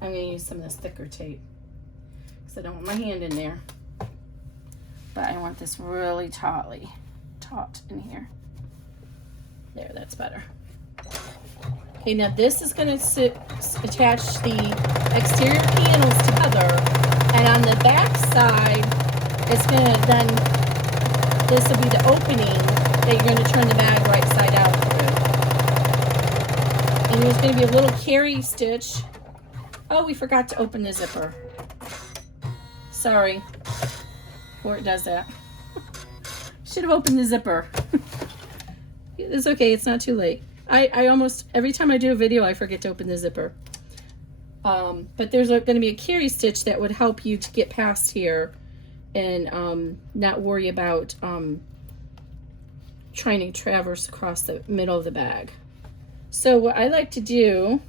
I'm going to use some of this thicker tape because I don't want my hand in there, but I want this really taut in here. There, that's better. Okay, now this is going to attach the exterior panels together, and on the back side, it's going to then, this will be the opening that you're going to turn the bag right side out through. And there's going to be a little carry stitch Oh, we forgot to open the zipper. Sorry. Before it does that. Should have opened the zipper. It's okay, it's not too late. I almost, every time I do a video, I forget to open the zipper. But there's going to be a carry stitch that would help you to get past here and not worry about trying to traverse across the middle of the bag. So what I like to do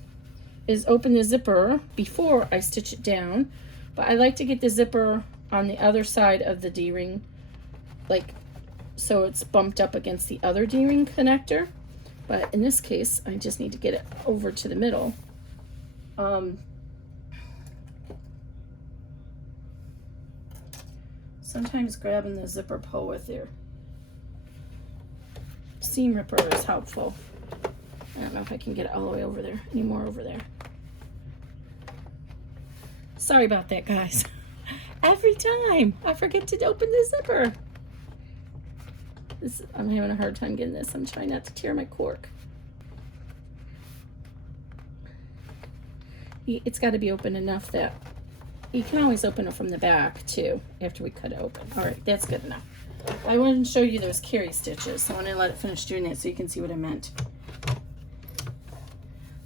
is open the zipper before I stitch it down, but I like to get the zipper on the other side of the D-ring, like so it's bumped up against the other D-ring connector. But in this case, I just need to get it over to the middle. Sometimes grabbing the zipper pull with your seam ripper is helpful. I don't know if I can get it all the way over there, any more over there. Sorry about that, guys. Every time I forget to open the zipper. I'm having a hard time getting this. I'm trying not to tear my cork. It's got to be open enough that you can always open it from the back too after we cut it open. All right, that's good enough. I wanted to show you those carry stitches, so I want to let it finish doing that so you can see what I meant.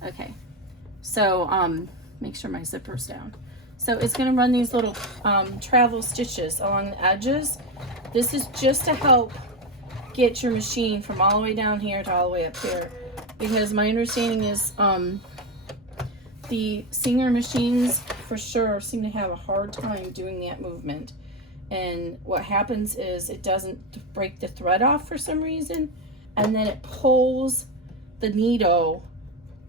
Okay, so make sure my zipper's down. So it's going to run these little travel stitches along the edges. This is just to help get your machine from all the way down here to all the way up here, because my understanding is the Singer machines for sure seem to have a hard time doing that movement, and what happens is it doesn't break the thread off for some reason, and then it pulls the needle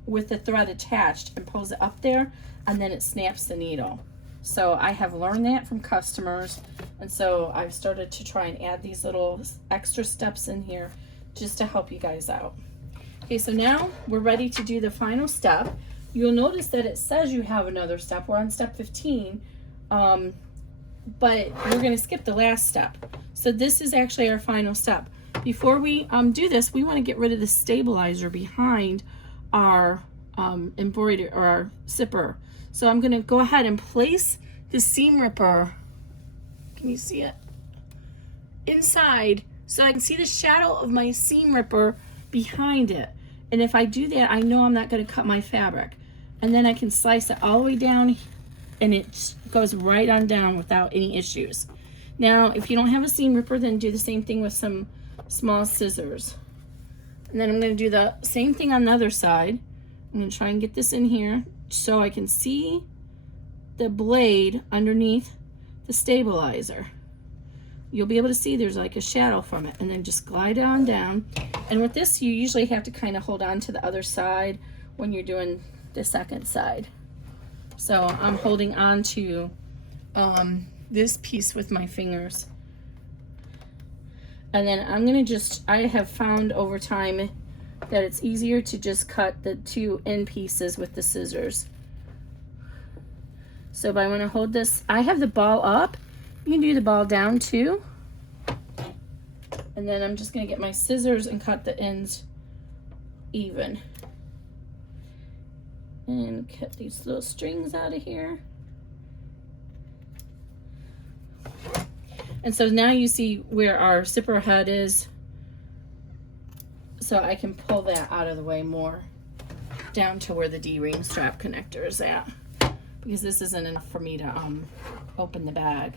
with the thread attached and pulls it up there, and then it snaps the needle. So I have learned that from customers, and so I've started to try and add these little extra steps in here just to help you guys out. Okay, so now we're ready to do the final step. You'll notice that it says you have another step. We're on step 15, but we're going to skip the last step. So this is actually our final step. Before we do this, we want to get rid of the stabilizer behind our embroidery or our zipper. So I'm going to go ahead and place the seam ripper, can you see it, inside so I can see the shadow of my seam ripper behind it. And if I do that, I know I'm not going to cut my fabric. And then I can slice it all the way down and it goes right on down without any issues. Now, if you don't have a seam ripper, then do the same thing with some small scissors. And then I'm going to do the same thing on the other side. I'm going to try and get this in here so I can see the blade underneath the stabilizer. You'll be able to see there's like a shadow from it, and then just glide on down. And with this, you usually have to kind of hold on to the other side when you're doing the second side. So I'm holding on to this piece with my fingers. And then I'm gonna I have found over time that it's easier to just cut the two end pieces with the scissors. So I want to hold this, I have the ball up. You can do the ball down too. And then I'm just going to get my scissors and cut the ends even. And cut these little strings out of here. And so now you see where our zipper head is. So I can pull that out of the way more down to where the D-ring strap connector is at. Because this isn't enough for me to open the bag.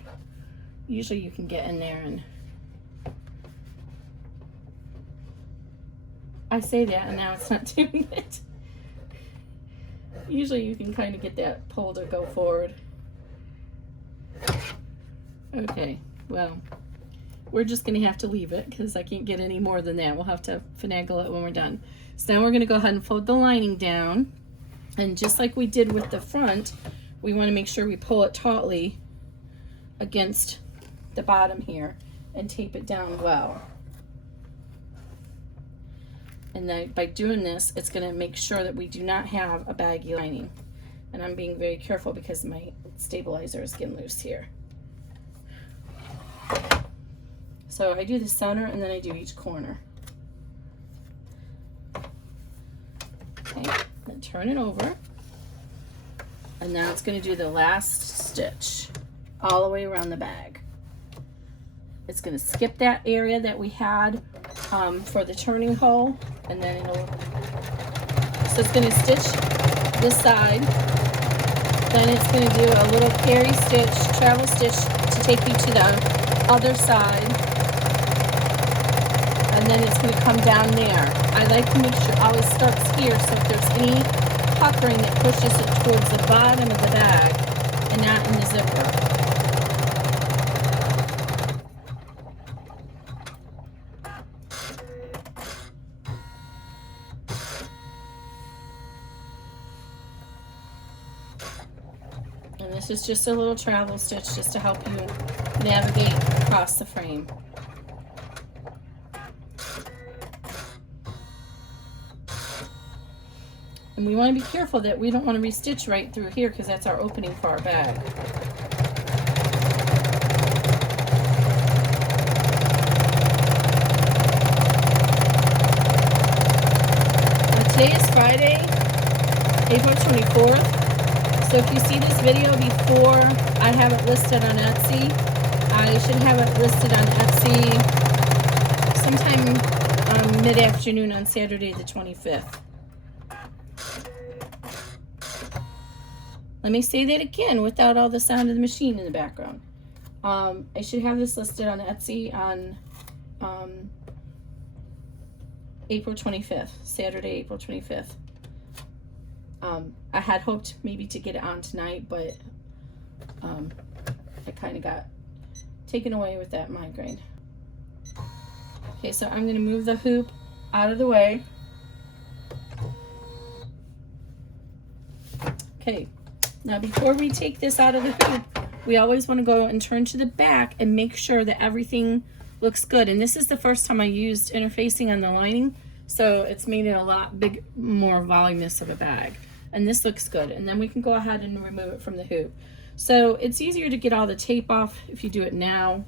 Usually you can get in there and I say that and now it's not doing it. Usually you can kind of get that pull to go forward. Okay, well, we're just going to have to leave it because I can't get any more than that. We'll have to finagle it when we're done. So now we're going to go ahead and fold the lining down. And just like we did with the front, we want to make sure we pull it tautly against the bottom here and tape it down well. And then by doing this, it's going to make sure that we do not have a baggy lining. And I'm being very careful because my stabilizer is getting loose here. So I do the center and then I do each corner. Okay, then turn it over. And now it's going to do the last stitch all the way around the bag. It's going to skip that area that we had for the turning hole, and then it'll, so it's going to stitch this side, then it's going to do a little carry stitch, travel stitch to take you to the other side, and then it's going to come down there. I like to make sure it always starts here, so if there's any puckering that pushes it towards the bottom of the bag and not in the zipper. And this is just a little travel stitch just to help you navigate across the frame. And we want to be careful that we don't want to restitch right through here because that's our opening for our bag. Today is Friday, April 24th. So if you see this video before I have it listed on Etsy, I should have it listed on Etsy sometime mid-afternoon on Saturday the 25th. Let me say that again without all the sound of the machine in the background. I should have this listed on Etsy on April 25th, Saturday, April 25th. I had hoped maybe to get it on tonight, but I kind of got taken away with that migraine. Okay, so I'm going to move the hoop out of the way. Okay. Now before we take this out of the hoop, we always want to go and turn to the back and make sure that everything looks good. And this is the first time I used interfacing on the lining, so it's made it a lot more voluminous of a bag. And this looks good. And then we can go ahead and remove it from the hoop. So it's easier to get all the tape off if you do it now,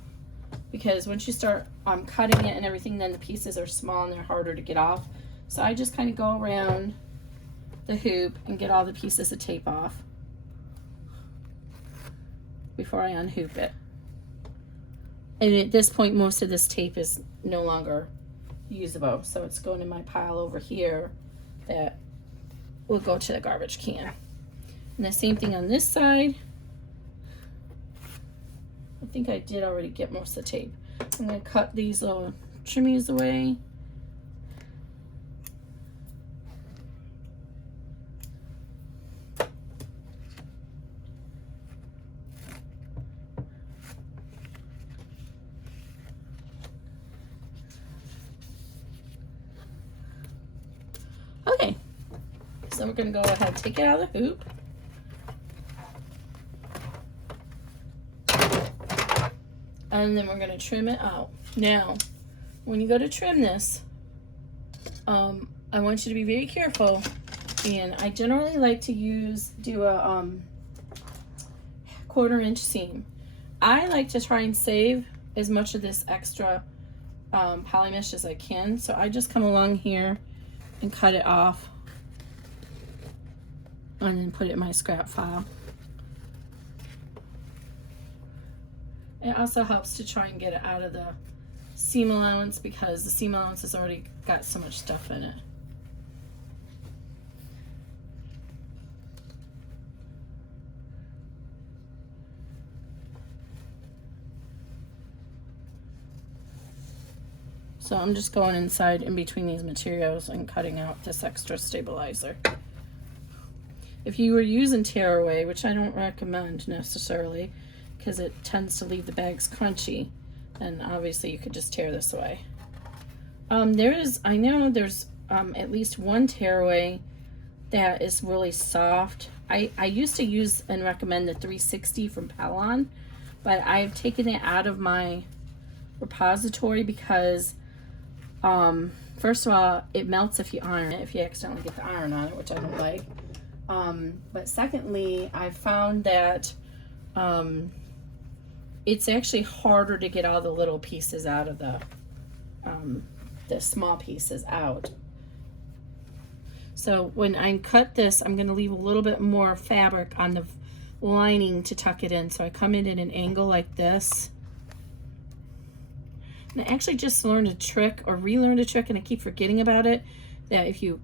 because once you start cutting it and everything, then the pieces are small and they're harder to get off. So I just kind of go around the hoop and get all the pieces of tape off before I unhoop it. And at this point, most of this tape is no longer usable, so it's going in my pile over here that will go to the garbage can. And the same thing on this side. I think I did already get most of the tape. I'm going to cut these little trimmies away. Okay, so we're going to go ahead and take it out of the hoop. And then we're going to trim it out. Now, when you go to trim this, I want you to be very careful. And I generally like to do a 1/4 inch seam. I like to try and save as much of this extra poly mesh as I can. So I just come along here and cut it off and then put it in my scrap file. It also helps to try and get it out of the seam allowance because the seam allowance has already got so much stuff in it. So I'm just going inside in between these materials and cutting out this extra stabilizer. If you were using tearaway, which I don't recommend necessarily because it tends to leave the bags crunchy, and obviously you could just tear this away. I know there's at least one tearaway that is really soft. I used to use and recommend the 360 from Pellon, but I've taken it out of my repository because first of all, it melts if you iron it, if you accidentally get the iron on it, which I don't like. But secondly, I found that it's actually harder to get all the little pieces out of the small pieces out. So when I cut this, I'm going to leave a little bit more fabric on the lining to tuck it in. So I come in at an angle like this. And I actually just learned a trick, or relearned a trick, and I keep forgetting about it, that if you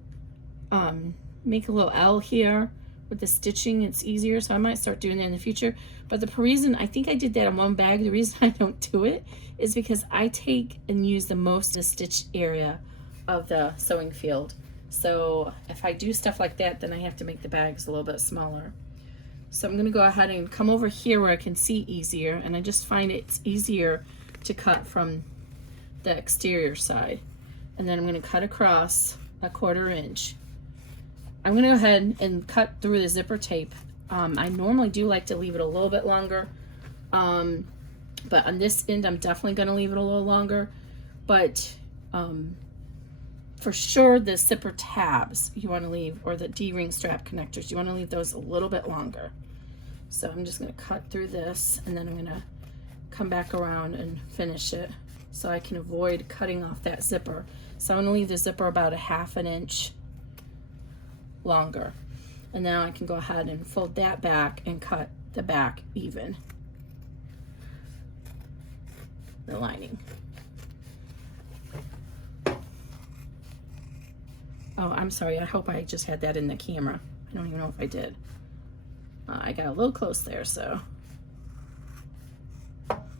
make a little L here with the stitching, it's easier. So I might start doing that in the future. But the reason, I think I did that in one bag, the reason I don't do it is because I take and use the most of the stitch area of the sewing field. So if I do stuff like that, then I have to make the bags a little bit smaller. So I'm gonna go ahead and come over here where I can see easier, and I just find it's easier to cut from the exterior side. And then I'm gonna cut across a 1/4 inch. I'm gonna go ahead and cut through the zipper tape. I normally do like to leave it a little bit longer, but on this end I'm definitely gonna leave it a little longer. But for sure the zipper tabs you want to leave, or the D-ring strap connectors, you want to leave those a little bit longer. So I'm just going to cut through this, and then I'm going to come back around and finish it so I can avoid cutting off that zipper. So I'm going to leave the zipper about 1/2 inch longer, and now I can go ahead and fold that back and cut the back even, the lining. Oh, I'm sorry, I hope I just had that in the camera. I don't even know if I did. I got a little close there, so.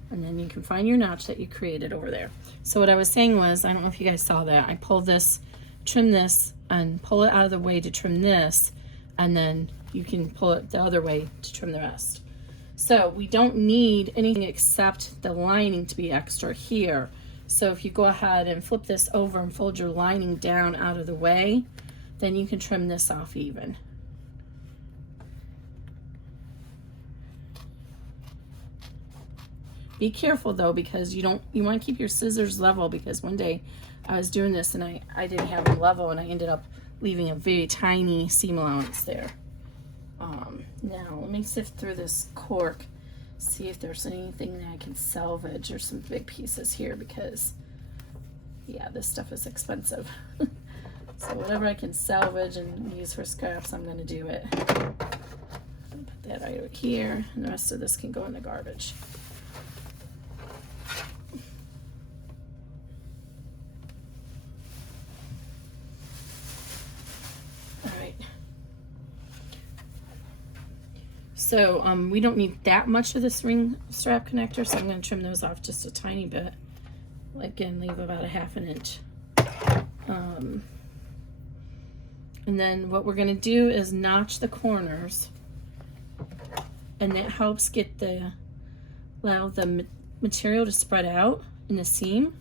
And then you can find your notch that you created over there. So what I was saying was, I don't know if you guys saw that, I pull this, trim this, and pull it out of the way to trim this, and then you can pull it the other way to trim the rest. So we don't need anything except the lining to be extra here. So if you go ahead and flip this over and fold your lining down out of the way, then you can trim this off even. Be careful though, because you want to keep your scissors level, because one day I was doing this and I didn't have them level, and I ended up leaving a very tiny seam allowance there. Now let me sift through this cork, see if there's anything that I can salvage, or some big pieces here, because yeah, this stuff is expensive. So whatever I can salvage and use for scraps, I'm going to do it. Put that right over here, and the rest of this can go in the garbage. So we don't need that much of this ring strap connector, so I'm going to trim those off just a tiny bit. Again, leave about 1/2 inch. And then what we're going to do is notch the corners, and that helps allow the material to spread out in the seam,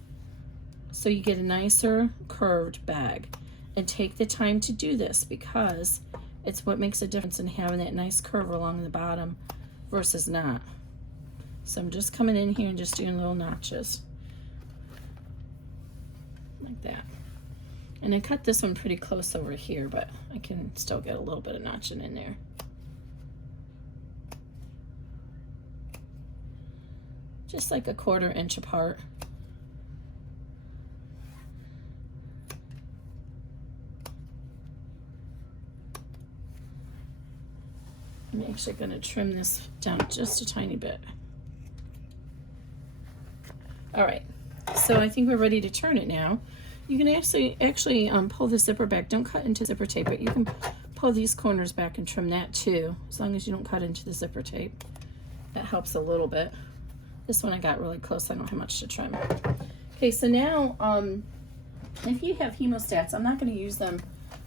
so you get a nicer curved bag. And take the time to do this, because it's what makes a difference in having that nice curve along the bottom versus not. So I'm just coming in here and just doing little notches like that. And I cut this one pretty close over here, but I can still get a little bit of notching in there. Just like 1/4 inch apart. I'm actually going to trim this down just a tiny bit. All right, so I think we're ready to turn it now. You can actually pull the zipper back. Don't cut into zipper tape, but you can pull these corners back and trim that too, as long as you don't cut into the zipper tape. That helps a little bit. This one I got really close, I don't have much to trim. Okay, so now if you have hemostats, I'm not going to use them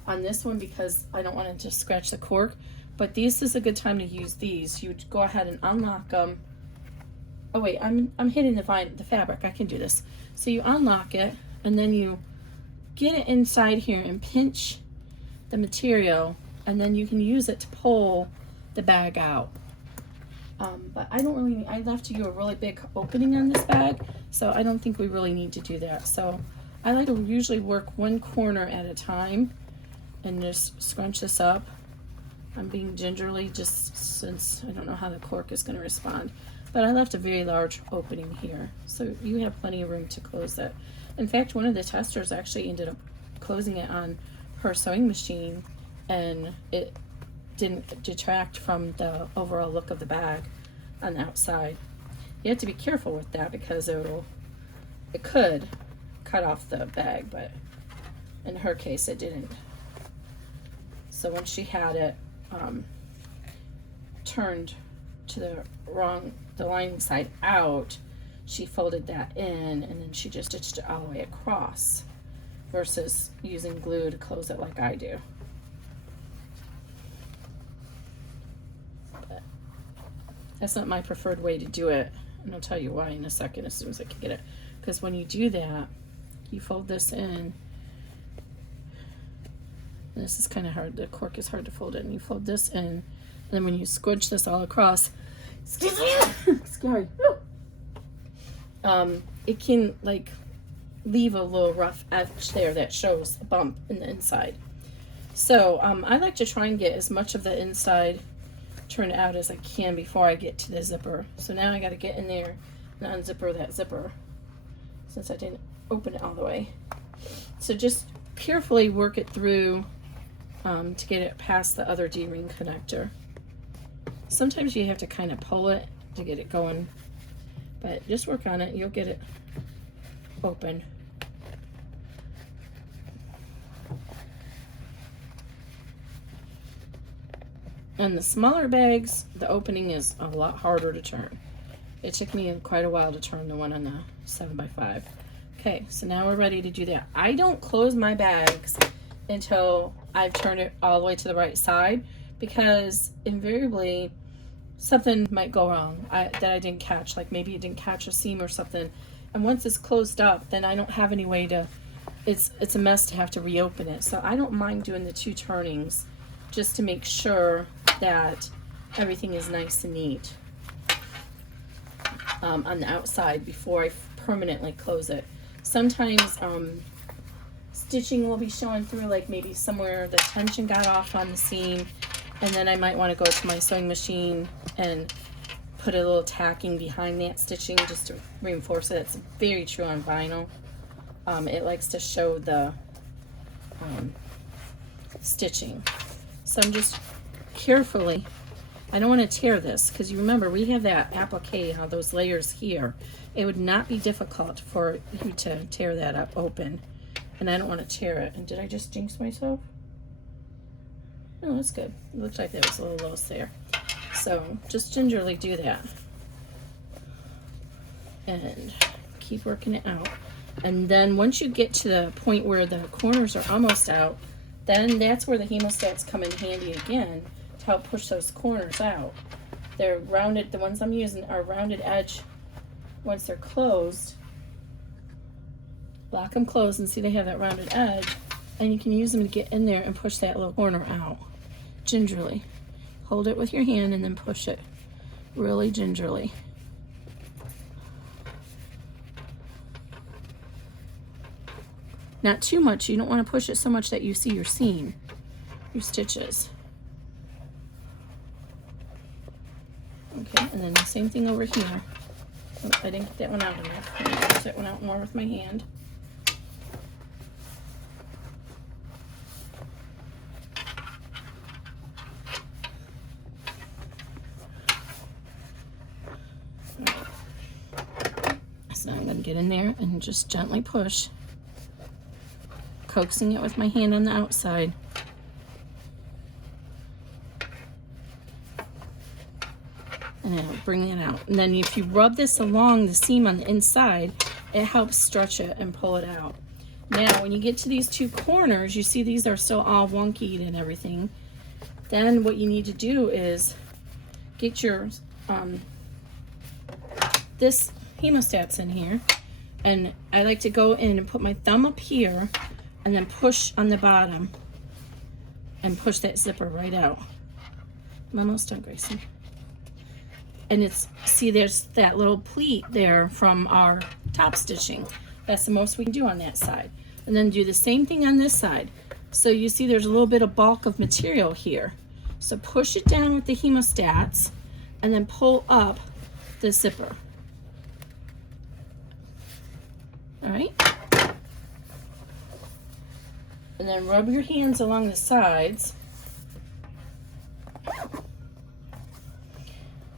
on this one because I don't want it to scratch the cork. But this is a good time to use these. You go ahead and unlock them. Oh wait, I'm hitting the fabric. I can do this. So you unlock it, and then you get it inside here and pinch the material, and then you can use it to pull the bag out. But I left you a really big opening on this bag, so I don't think we really need to do that. So I like to usually work one corner at a time and just scrunch this up. I'm being gingerly, just since I don't know how the cork is going to respond. But I left a very large opening here, so you have plenty of room to close it. In fact, one of the testers actually ended up closing it on her sewing machine, and it didn't detract from the overall look of the bag on the outside. You have to be careful with that because it could cut off the bag, but in her case it didn't. So when she had it turned to the lining side out, she folded that in and then she just stitched it all the way across versus using glue to close it like I do. But that's not my preferred way to do it, and I'll tell you why in a second as soon as I can get it. Because when you do that, you fold this in. And this is kind of hard. The cork is hard to fold in. You fold this in, and then when you squinch this all across, excuse me, scary. It can like leave a little rough edge there that shows a bump in the inside. So I like to try and get as much of the inside turned out as I can before I get to the zipper. So now I got to get in there and unzipper that zipper since I didn't open it all the way. So just carefully work it through to get it past the other D-ring connector. Sometimes you have to kind of pull it to get it going, but just work on it. You'll get it open. And the smaller bags, the opening is a lot harder to turn. It took me quite a while to turn the one on the 7x5. Okay, so now we're ready to do that. I don't close my bags until I've turned it all the way to the right side, because invariably something might go wrong that I didn't catch, like maybe it didn't catch a seam or something. And once it's closed up, then I don't have any way to, it's a mess to have to reopen it. So I don't mind doing the 2 turnings just to make sure that everything is nice and neat on the outside before I permanently close it. Sometimes stitching will be showing through, like maybe somewhere the tension got off on the seam, and then I might want to go to my sewing machine and put a little tacking behind that stitching just to reinforce it. It's very true on vinyl. It likes to show the stitching. So I'm just carefully, I don't want to tear this, because you remember we have that applique, those layers here. It would not be difficult for you to tear that up open, and I don't want to tear it. And did I just jinx myself? No, that's good. It looks like there was a little loose there. So just gingerly do that and keep working it out. And then once you get to the point where the corners are almost out, then that's where the hemostats come in handy again to help push those corners out. They're rounded, the ones I'm using are rounded edge. Once they're closed, lock them closed, and see they have that rounded edge, and you can use them to get in there and push that little corner out gingerly. Hold it with your hand and then push it really gingerly. Not too much. You don't want to push it so much that you see your seam, your stitches. Okay, and then the same thing over here. Oh, I didn't get that one out enough. I'm going to push that one out more with my hand. So I'm going to get in there and just gently push, coaxing it with my hand on the outside. And then I'll bring it out. And then if you rub this along the seam on the inside, it helps stretch it and pull it out. Now, when you get to these 2 corners, you see these are still all wonky and everything. Then what you need to do is get your, this hemostats in here. And I like to go in and put my thumb up here and then push on the bottom and push that zipper right out. I'm almost done, Gracie. And it's, see, there's that little pleat there from our top stitching. That's the most we can do on that side. And then do the same thing on this side. So you see there's a little bit of bulk of material here. So push it down with the hemostats and then pull up the zipper. All right? And then rub your hands along the sides.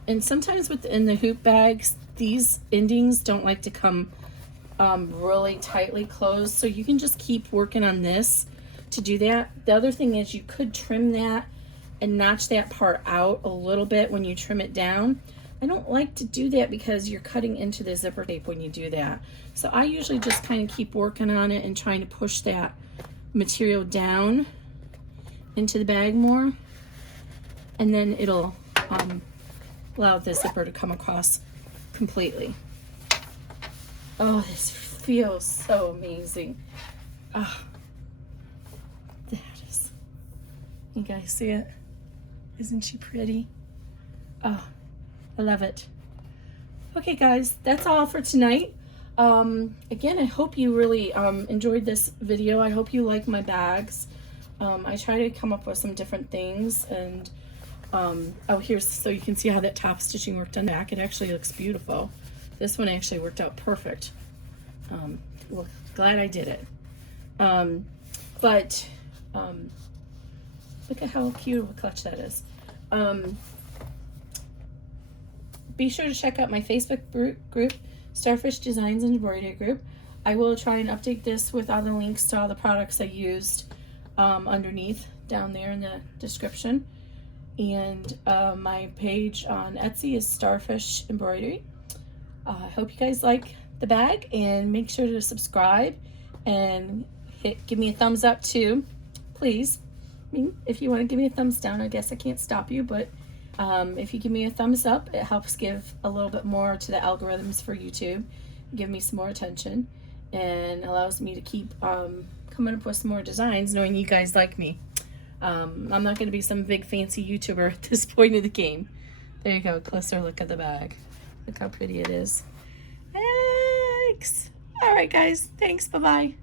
And sometimes in the hoop bags, these endings don't like to come really tightly closed, so you can just keep working on this to do that. The other thing is you could trim that and notch that part out a little bit when you trim it down. I don't like to do that because you're cutting into the zipper tape when you do that. So I usually just kind of keep working on it and trying to push that material down into the bag more, and then it'll allow the zipper to come across completely. Oh, this feels so amazing. Oh, that is, you guys see it? Isn't she pretty? Oh, I love it. Okay guys, that's all for tonight. Again, I hope you really enjoyed this video. I hope you like my bags. I try to come up with some different things, and oh, here's so you can see how that top stitching worked on the back. It actually looks beautiful. This one actually worked out perfect. Well, glad I did it. Look at how cute of a clutch that is. Be sure to check out my Facebook group, Starfish Designs and Embroidery Group. I will try and update this with all the links to all the products I used underneath down there in the description. And my page on Etsy is Starfish Embroidery. I hope you guys like the bag, and make sure to subscribe and give me a thumbs up too, please. I mean, if you want to give me a thumbs down, I guess I can't stop you, but if you give me a thumbs up, it helps give a little bit more to the algorithms for YouTube, give me some more attention, and allows me to keep coming up with some more designs, knowing you guys like me. I'm not going to be some big fancy YouTuber at this point of the game. There you go, closer look at the bag. Look how pretty it is. Thanks. All right, guys. Thanks. Bye-bye.